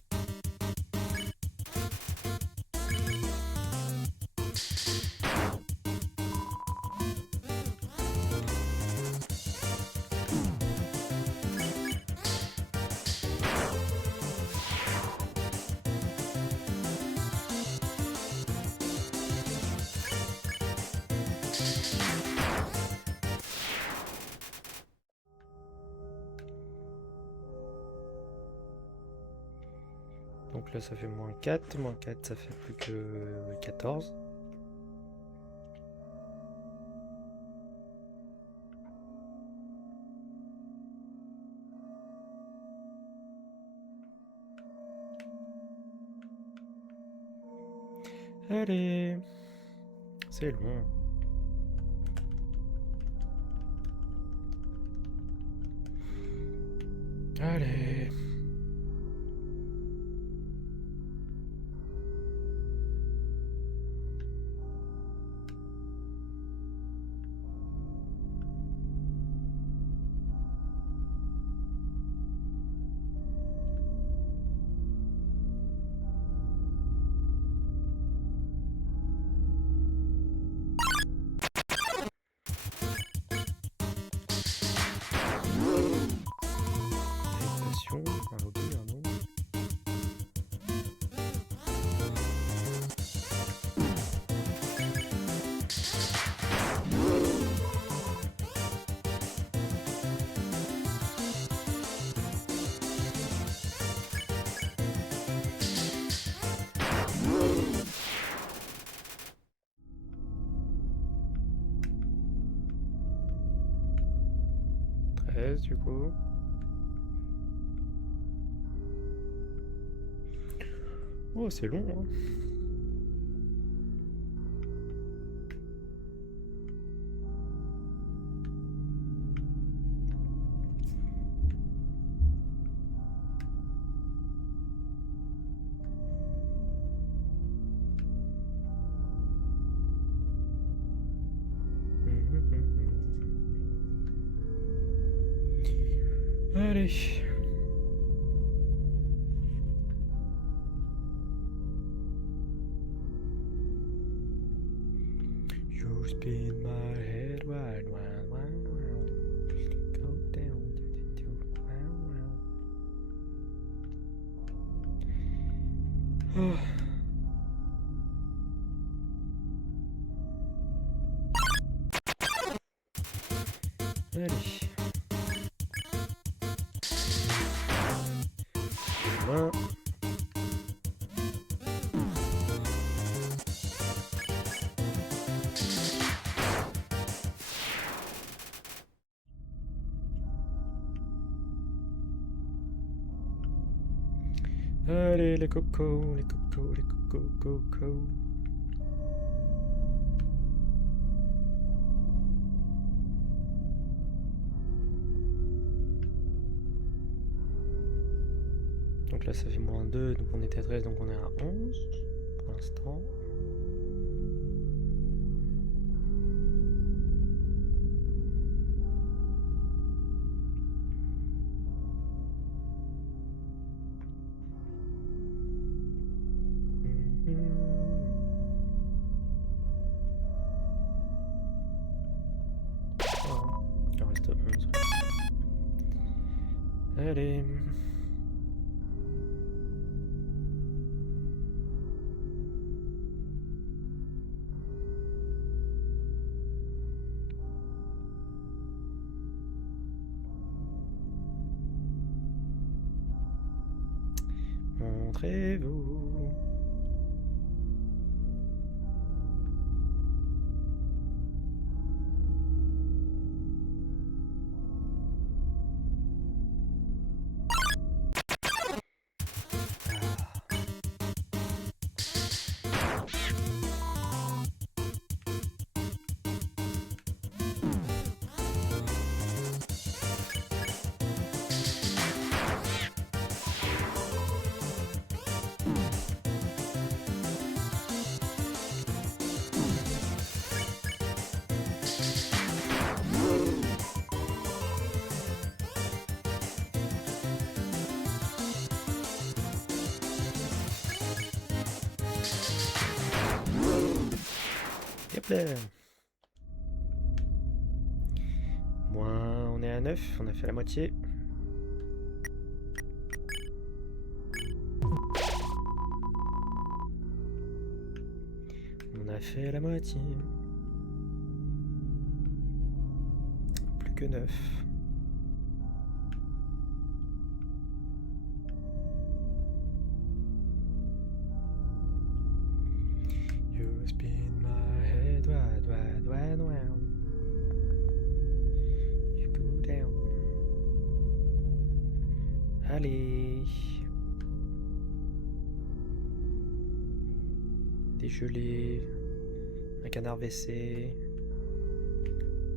Donc là ça fait moins 4 ça fait plus que 14. Allez, c'est long. Allez. du coup. Oh, c'est long, hein. Allez. You spin my head wild, wild, wild, wild. Go down, wild, wild. Allez. Loin. Allez, les cocos, les cocos, les cocos, cocos. Donc là, ça fait moins 2, donc on était à 13, donc on est à 11 pour l'instant. Il en reste 11. Allez. Montrez-vous. Hop là. Moins, on est à 9, on a fait la moitié. On a fait la moitié. Plus que 9. You spin my head wild, wild, wild, wild. You go down. Allez. Dégelé. Un canard WC.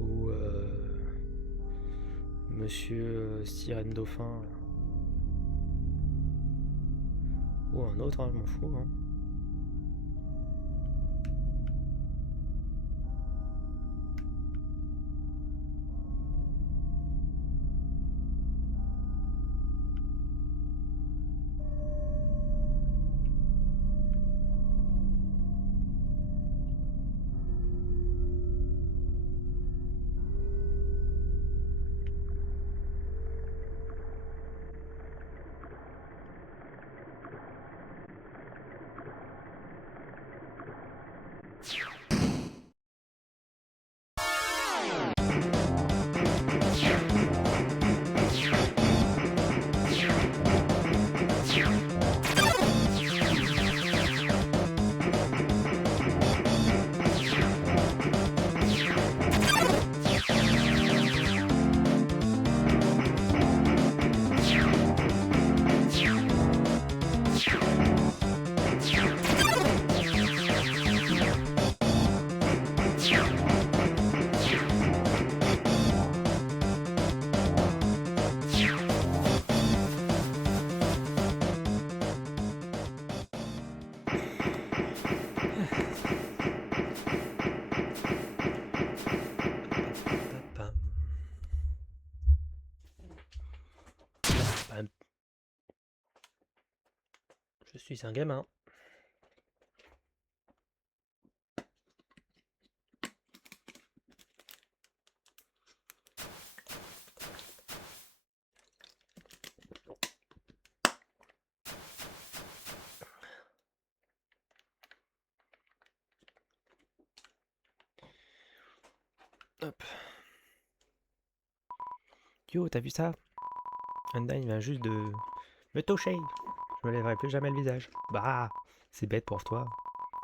Ou Monsieur Sirène Dauphin. Là. Ou un autre, hein, je m'en fous. Hein. suis un gamin. Hop. Yo, t'as vu ça? Undyne vient juste de me toucher. Je me lèverai plus jamais le visage. Bah, c'est bête pour toi.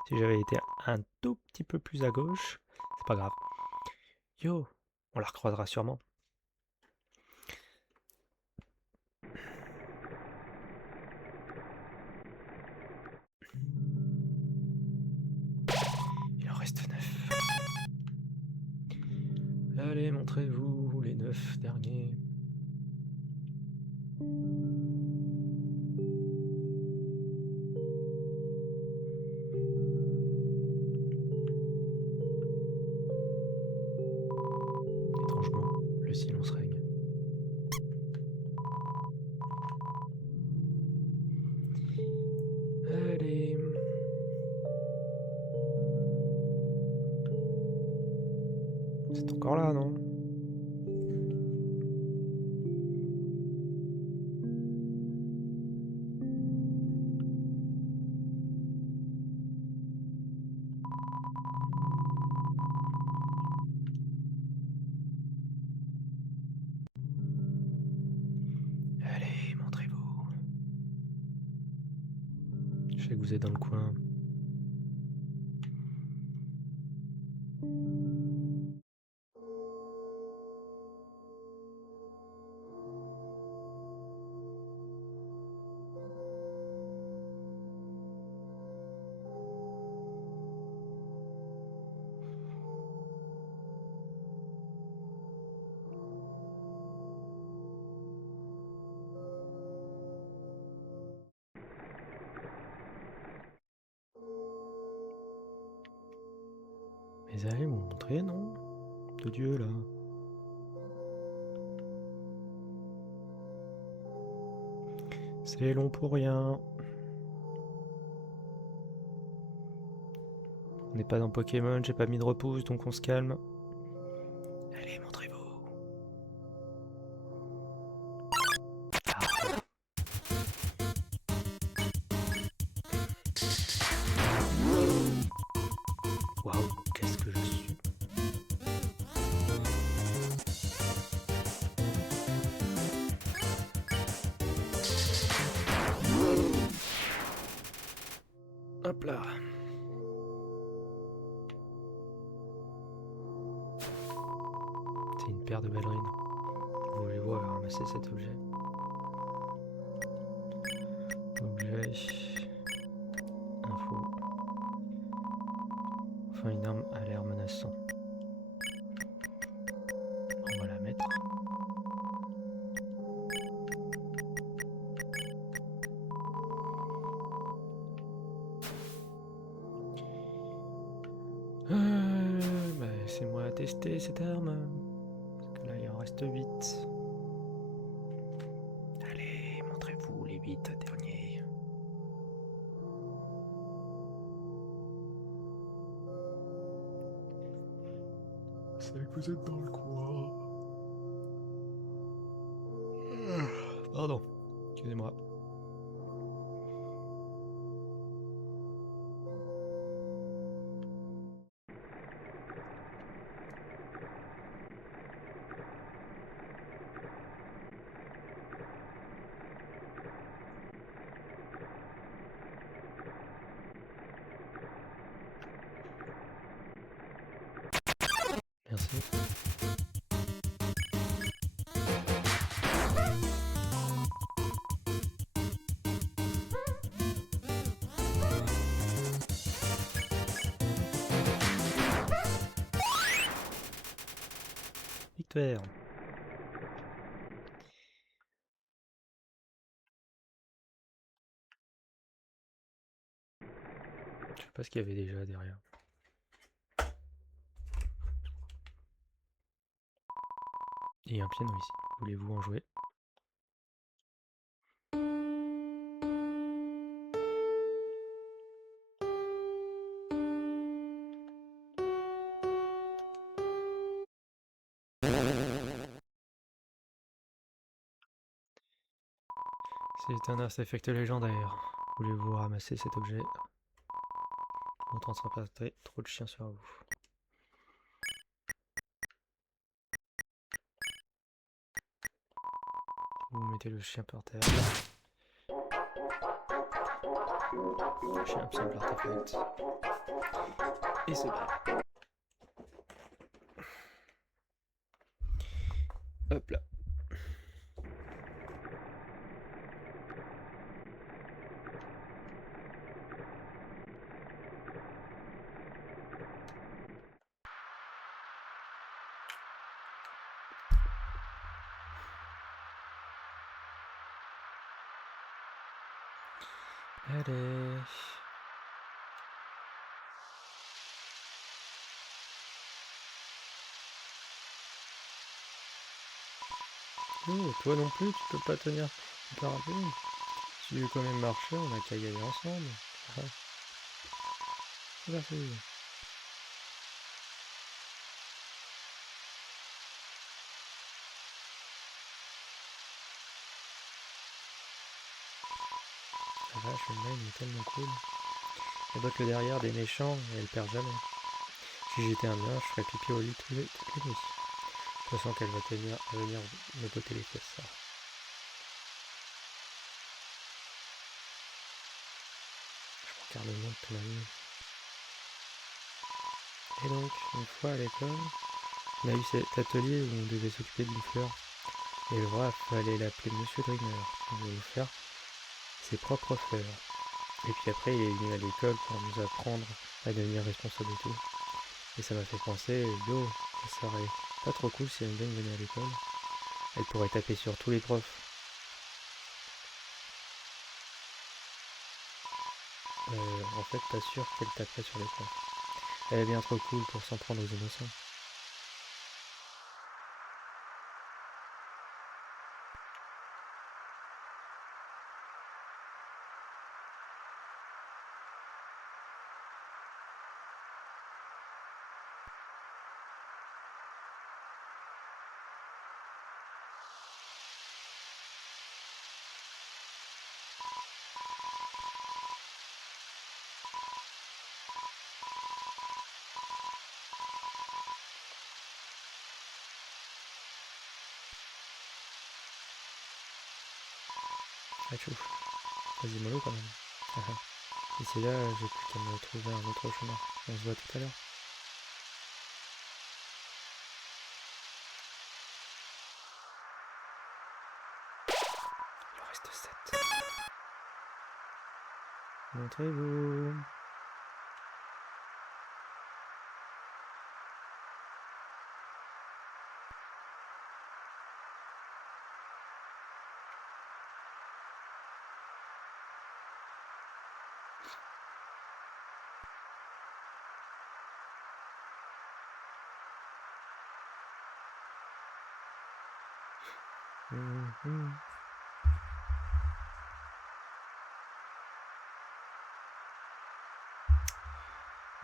Si j'avais été un tout petit peu plus à gauche, c'est pas grave. Yo, on la recroisera sûrement. Il en reste 9. Allez, montrez-vous les 9 derniers. Étrangement, le silence règne. Allez. C'est encore là, non? Allez, montrez-vous. Je sais que vous êtes dans le coin. Mais allez me montrer, non? De Dieu, là. C'est long pour rien. On n'est pas dans Pokémon, j'ai pas mis de repousse, donc on se calme. Allez, montrez-vous. Ah. Waouh, qu'est-ce que je suis. Hop là. C'est une paire de ballerines. Voulez-vous avoir ramassé cet objet? Objet. Info. Enfin, une arme a l'air menaçant. On va la mettre. Bah, laissez-moi tester cette arme. Parce que là, il en reste 8. Allez, montrez-vous les 8 derniers. C'est que vous êtes dans le coin. Pardon, excusez-moi. Merci. Victoire. Je sais pas ce qu'il y avait déjà derrière. Il y a un piano ici. Voulez-vous en jouer? C'est un artefact légendaire. Voulez-vous ramasser cet objet? On tentera pas trop de chiens sur vous. Vous mettez le chien par terre. Le chien absorbe l'artefact. Et se bat. Hop là. Allez. Oh, toi non plus, tu peux pas tenir le carabine. Tu veux quand même marcher, on a qu'à y aller ensemble. Ah. C'est parti. La vache, le mail est tellement cool. Elle botte le derrière des méchants et elle perd jamais. Si j'étais un mien, je ferais pipi au lit toutes les nuits. Je sens qu'elle va venir me botter les fesses, ça. Je regarde le monde de ton ami. Et donc, une fois à l'école, on a eu cet atelier où on devait s'occuper d'une fleur. Et le roi fallait l'appeler Monsieur Dreamer. On devait nous faire ses propres fleurs. Et puis après, il est venu à l'école pour nous apprendre à devenir responsable et tout. Et ça m'a fait penser, yo, ça serait pas trop cool si Amden venait à l'école. Elle pourrait taper sur tous les profs. En fait, pas sûr qu'elle taperait sur les profs. Elle est bien trop cool pour s'en prendre aux innocents. Ah tchouf. Vas-y mollo quand même. D'ici là, j'ai plus qu'à me trouver un autre chemin. On se voit tout à l'heure. Il en reste 7. Montrez-vous.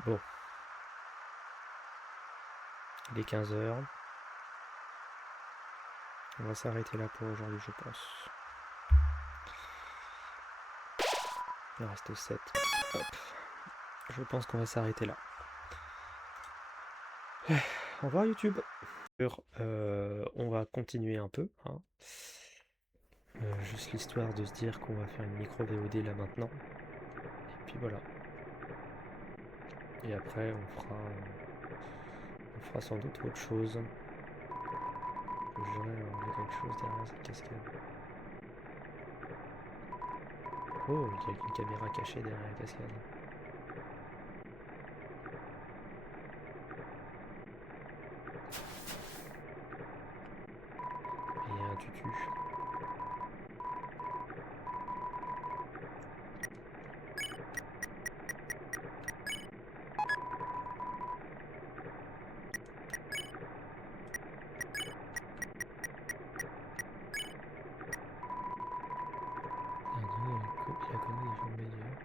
Bon. Il est 15h. On va s'arrêter là pour aujourd'hui, je pense. Il en reste 7. Hop. Je pense qu'on va s'arrêter là. Au revoir YouTube. On va continuer un peu. Hein. Juste l'histoire de se dire qu'on va faire une micro VOD là maintenant. Et puis voilà. Et après on fera sans doute autre chose. Je dirais il y a quelque chose derrière cette cascade. Oh, il y a une caméra cachée derrière la cascade. Et il y a un tutu. Il a connu des gens meilleurs.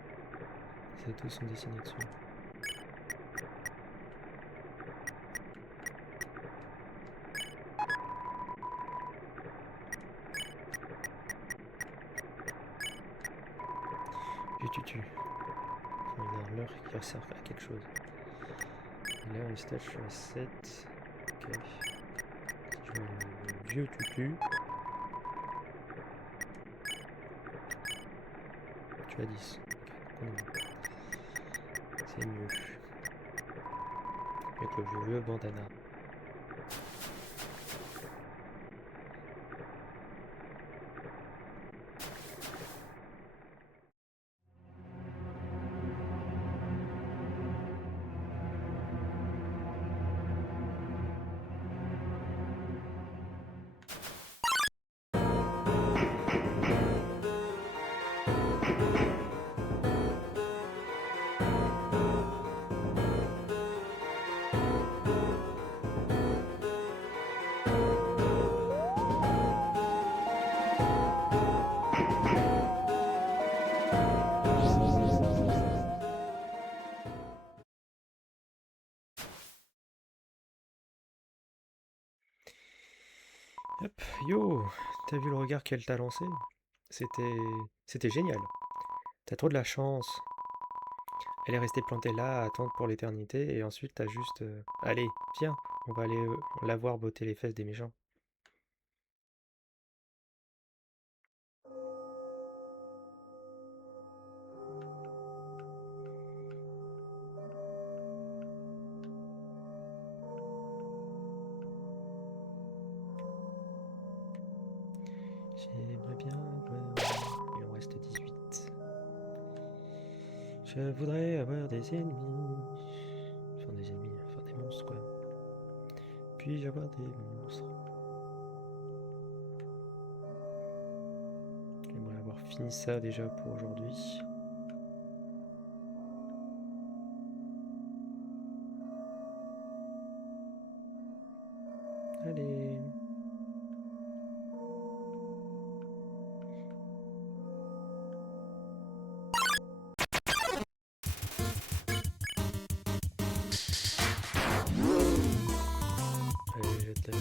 Ces tous sont dessinés dessus. armure qui sert à quelque chose. Là, on est stage, je suis à 7. Ok. Je vois le vieux tutu. Tu as 10. Okay. C'est mieux. Avec le vieux bandana. Hop, yo, t'as vu le regard qu'elle t'a lancé? C'était génial. T'as trop de la chance. Elle est restée plantée là à attendre pour l'éternité et ensuite t'as juste... allez, viens, on va aller la voir botter les fesses des méchants. J'aimerais bien... il en reste 18. Je voudrais avoir des ennemis. Enfin des ennemis, enfin des monstres quoi. Puis-je avoir des monstres? J'aimerais avoir fini ça déjà pour aujourd'hui. Allez. Allez, jette-le.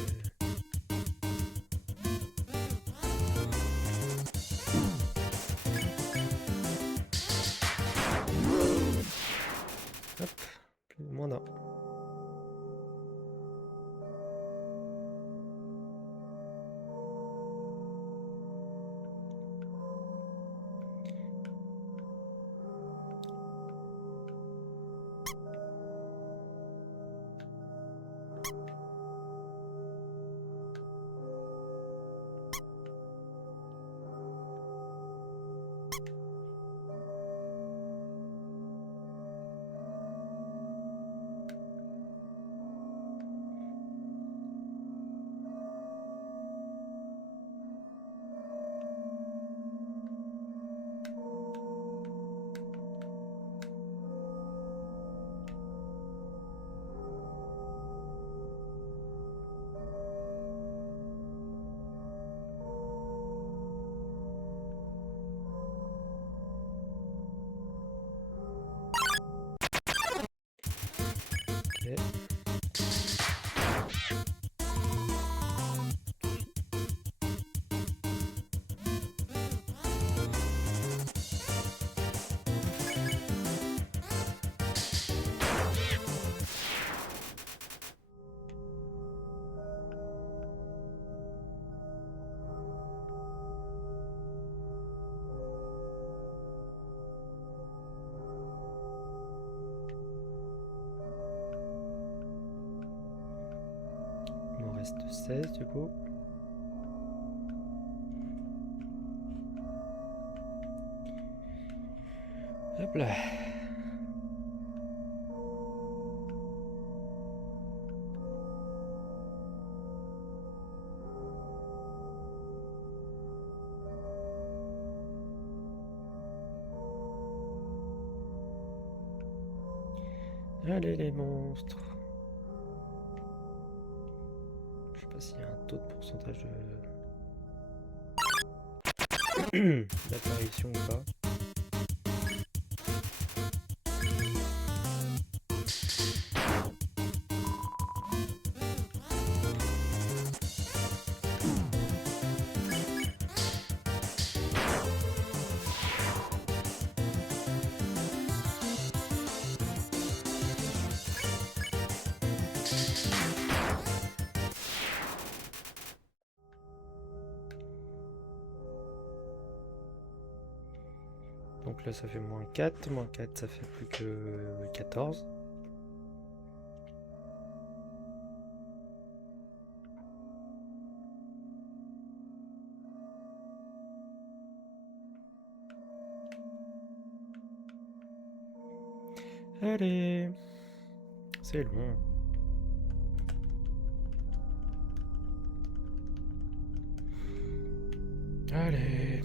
Hop, moins d'un. Ok. Il m'en reste 16 du coup. Hop là. Allez les monstres. Je sais pas s'il y a un taux de pourcentage d'apparition ou pas. Donc là ça fait moins 4 ça fait plus que 14. Allez, c'est long. Allez.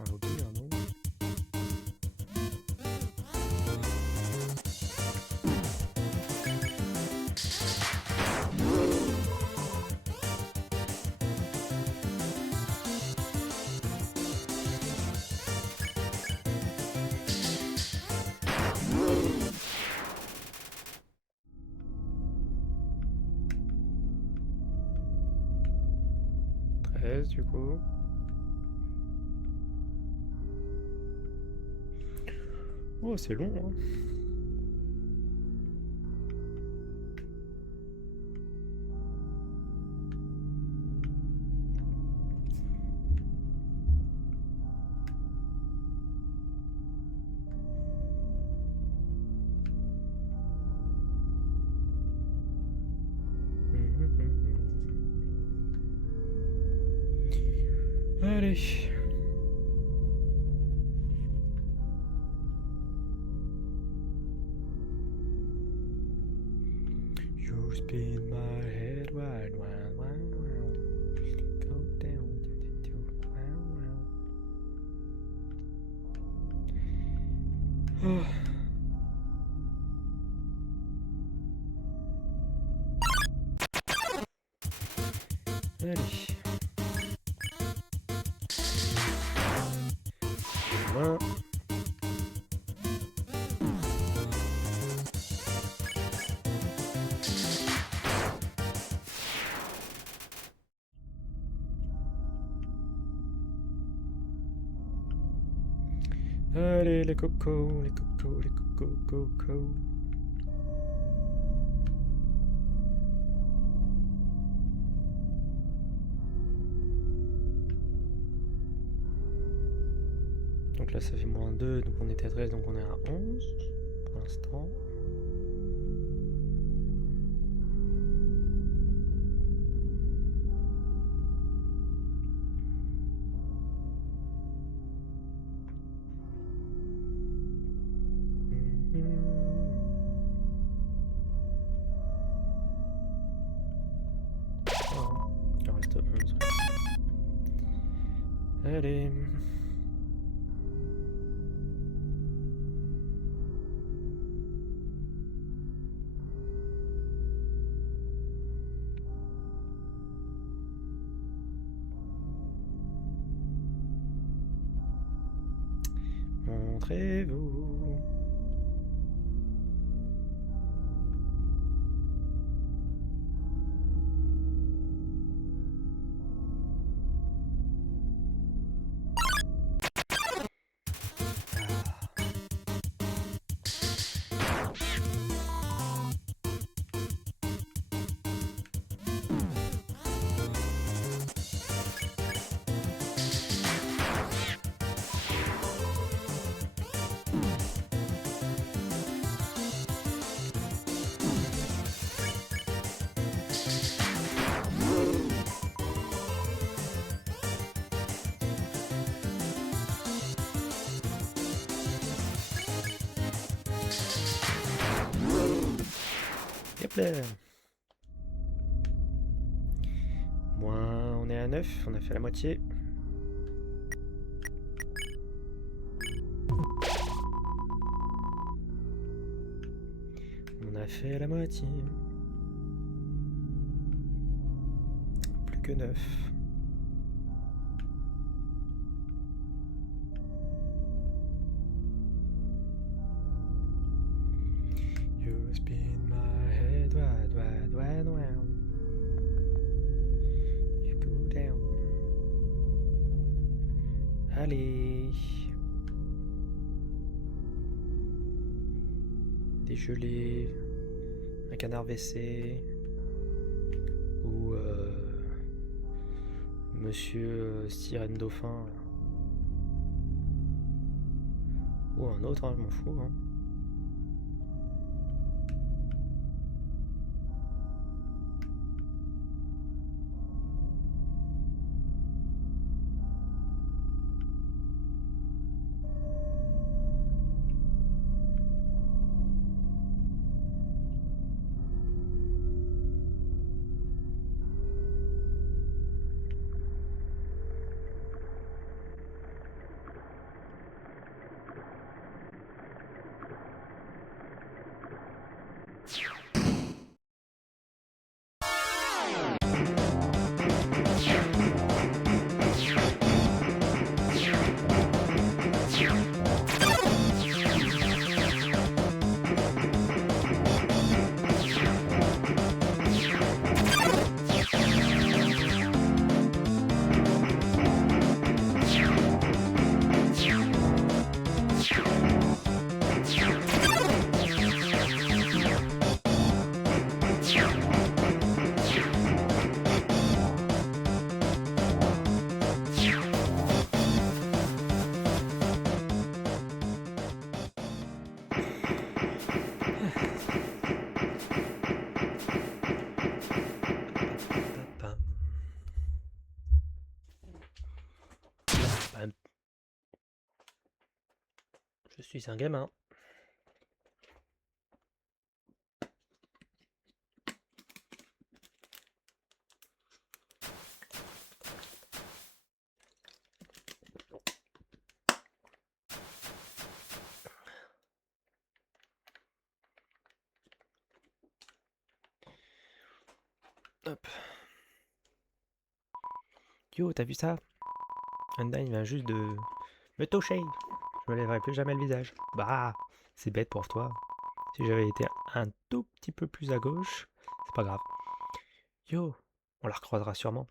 Un hobby, un nom. Du coup. Oh, c'est long, hein. Allez. You spin my head wild, wild, wild, wild. Go down, wow, wow. Allez. Voilà. Allez, les cocos, les cocos, les cocos, cocos. Donc là ça fait moins 2, donc on était à 13, donc on est à 11 pour l'instant. Il en reste 11. Allez. Montrez-vous. Yep là. Moins, on est à 9, on a fait la moitié. On a fait la moitié. Plus que 9. around. You go down. Allez. Dégelé. Un canard WC. Ou Monsieur Sirène Dauphin. Là. Ou un autre, hein, je m'en fous. Hein. Je suis un gamin. Hop. Yo, t'as vu ça? Undyne vient juste de me toucher. Je me lèverai plus jamais le visage. Bah, c'est bête pour toi. Si j'avais été un tout petit peu plus à gauche, c'est pas grave. Yo, on la recroisera sûrement.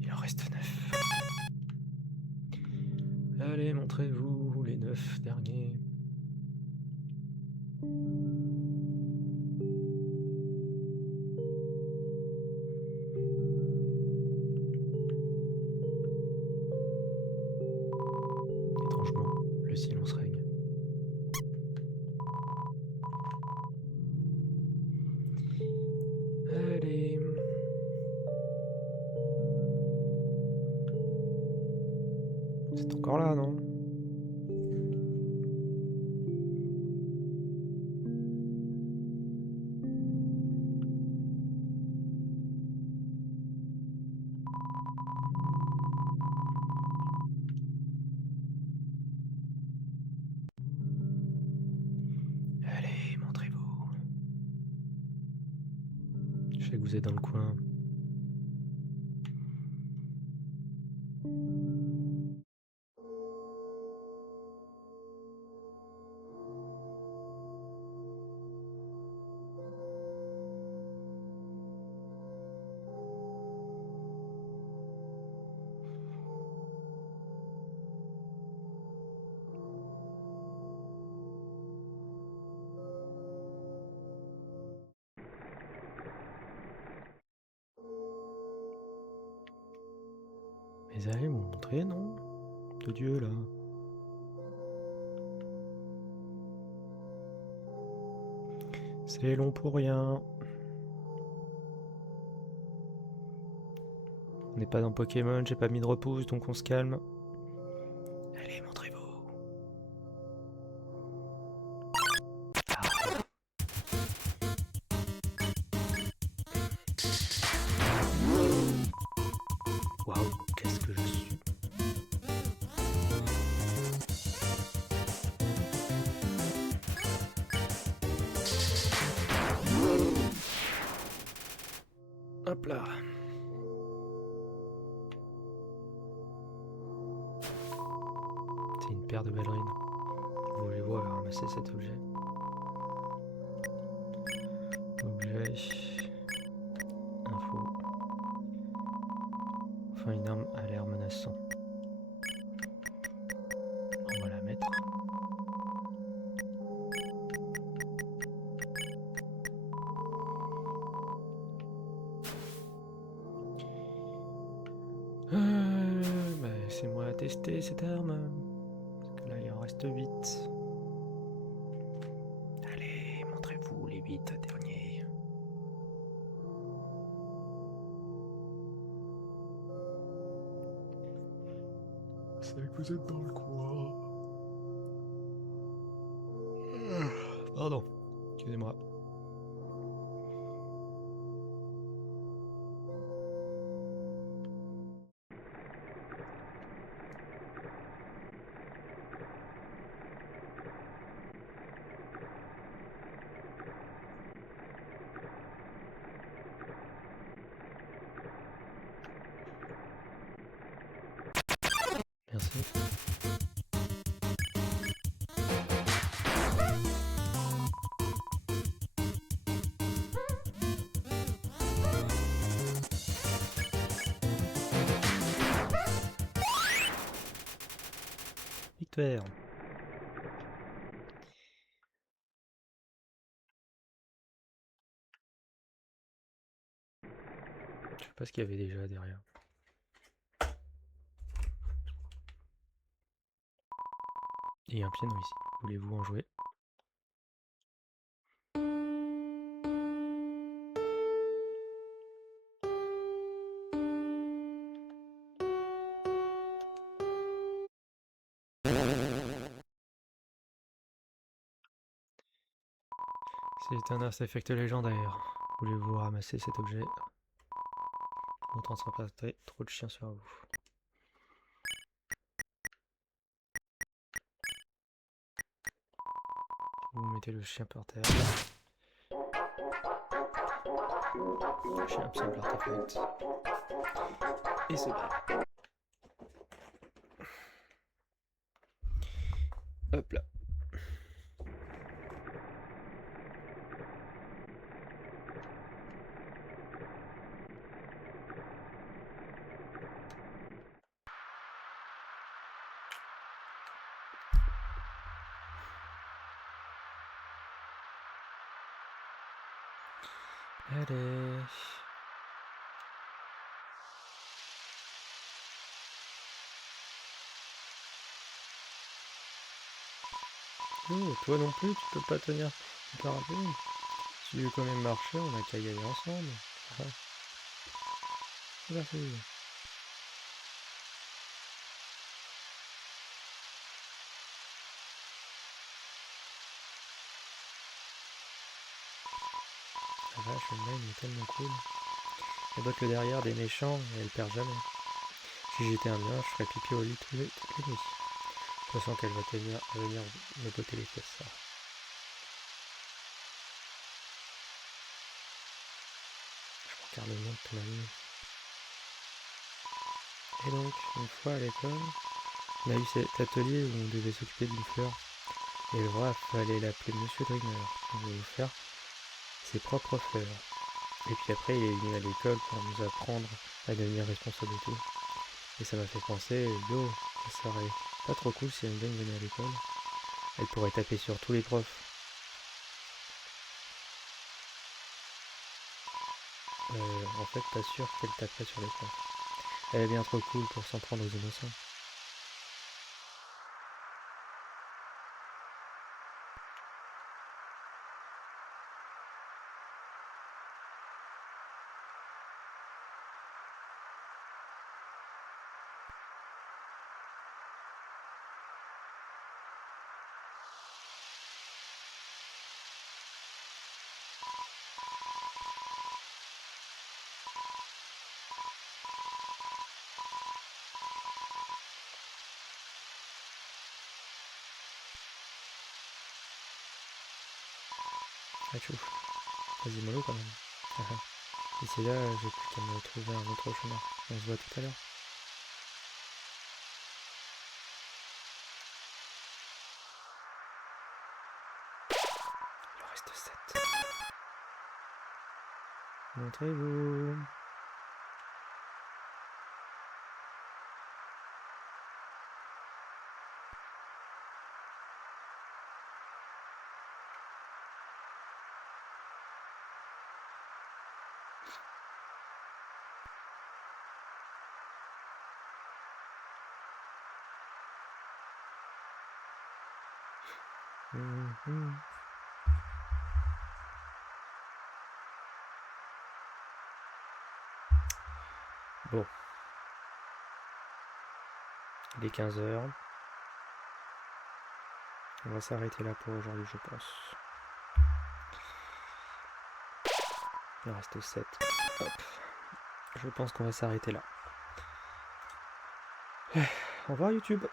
Il en reste 9. Allez, montrez-vous les 9 derniers. Étrangement, le silence règne. Allez. C'est encore là, non? Allez, montrez-vous. Je sais que vous êtes dans le coin. Mais allez me montrer, non? De Dieu, là. C'est long pour rien. On n'est pas dans Pokémon, j'ai pas mis de repousse, donc on se calme. Allez, montrez-vous. Waouh, qu'est-ce que je suis. Hop là. paire de ballerines. Voulez-vous ramasser cet objet? Objet. Info. Enfin, une arme a l'air menaçant. On va la mettre. Laissez-moi tester cette arme. Parce que là, il en reste 8. Allez, montrez-vous les 8 derniers. C'est que vous êtes dans le coin. Pardon, excusez-moi. Merci. Victoire. Je sais pas ce qu'il y avait déjà derrière. Il y a un piano ici. Voulez-vous en jouer? C'est un artefact légendaire. Voulez-vous ramasser cet objet? Autant sans passer trop de chiens sur vous. Vous mettez le chien par terre. Le chien absorbe l'artefact. Et c'est bon. Hop là. Allez. Oh, toi non plus, tu peux pas tenir une parabole. Si tu veux quand même marcher, on a qu'à y aller ensemble. Ah. C'est parti. La vache, elle est tellement cool. Elle botte le derrière des méchants et elle perd jamais. Si j'étais un mien, je ferais pipi au lit toutes les nuits. Je sens qu'elle va venir me botter les fesses, ça. Je regarde le nom de ton ami. Et donc, une fois à l'école, on a eu cet atelier où on devait s'occuper d'une fleur. Et le roi fallait l'appeler Monsieur Dreamer. On voulait vous faire ses propres fleurs. Et puis après, il est venu à l'école pour nous apprendre à devenir responsable de tout. Et ça m'a fait penser, yo, ça serait pas trop cool si Amden venait à l'école. Elle pourrait taper sur tous les profs. En fait, pas sûr qu'elle taperait sur les profs. Elle est bien trop cool pour s'en prendre aux innocents. Ah tchouf. Vas-y mollo quand même. D'ici là, j'ai plus qu'à me trouver un autre chemin. On se voit tout à l'heure. Montrez-vous. Bon. Il est 15h. On va s'arrêter là pour aujourd'hui, je pense. Il reste 7. Hop. Je pense qu'on va s'arrêter là. Au revoir YouTube.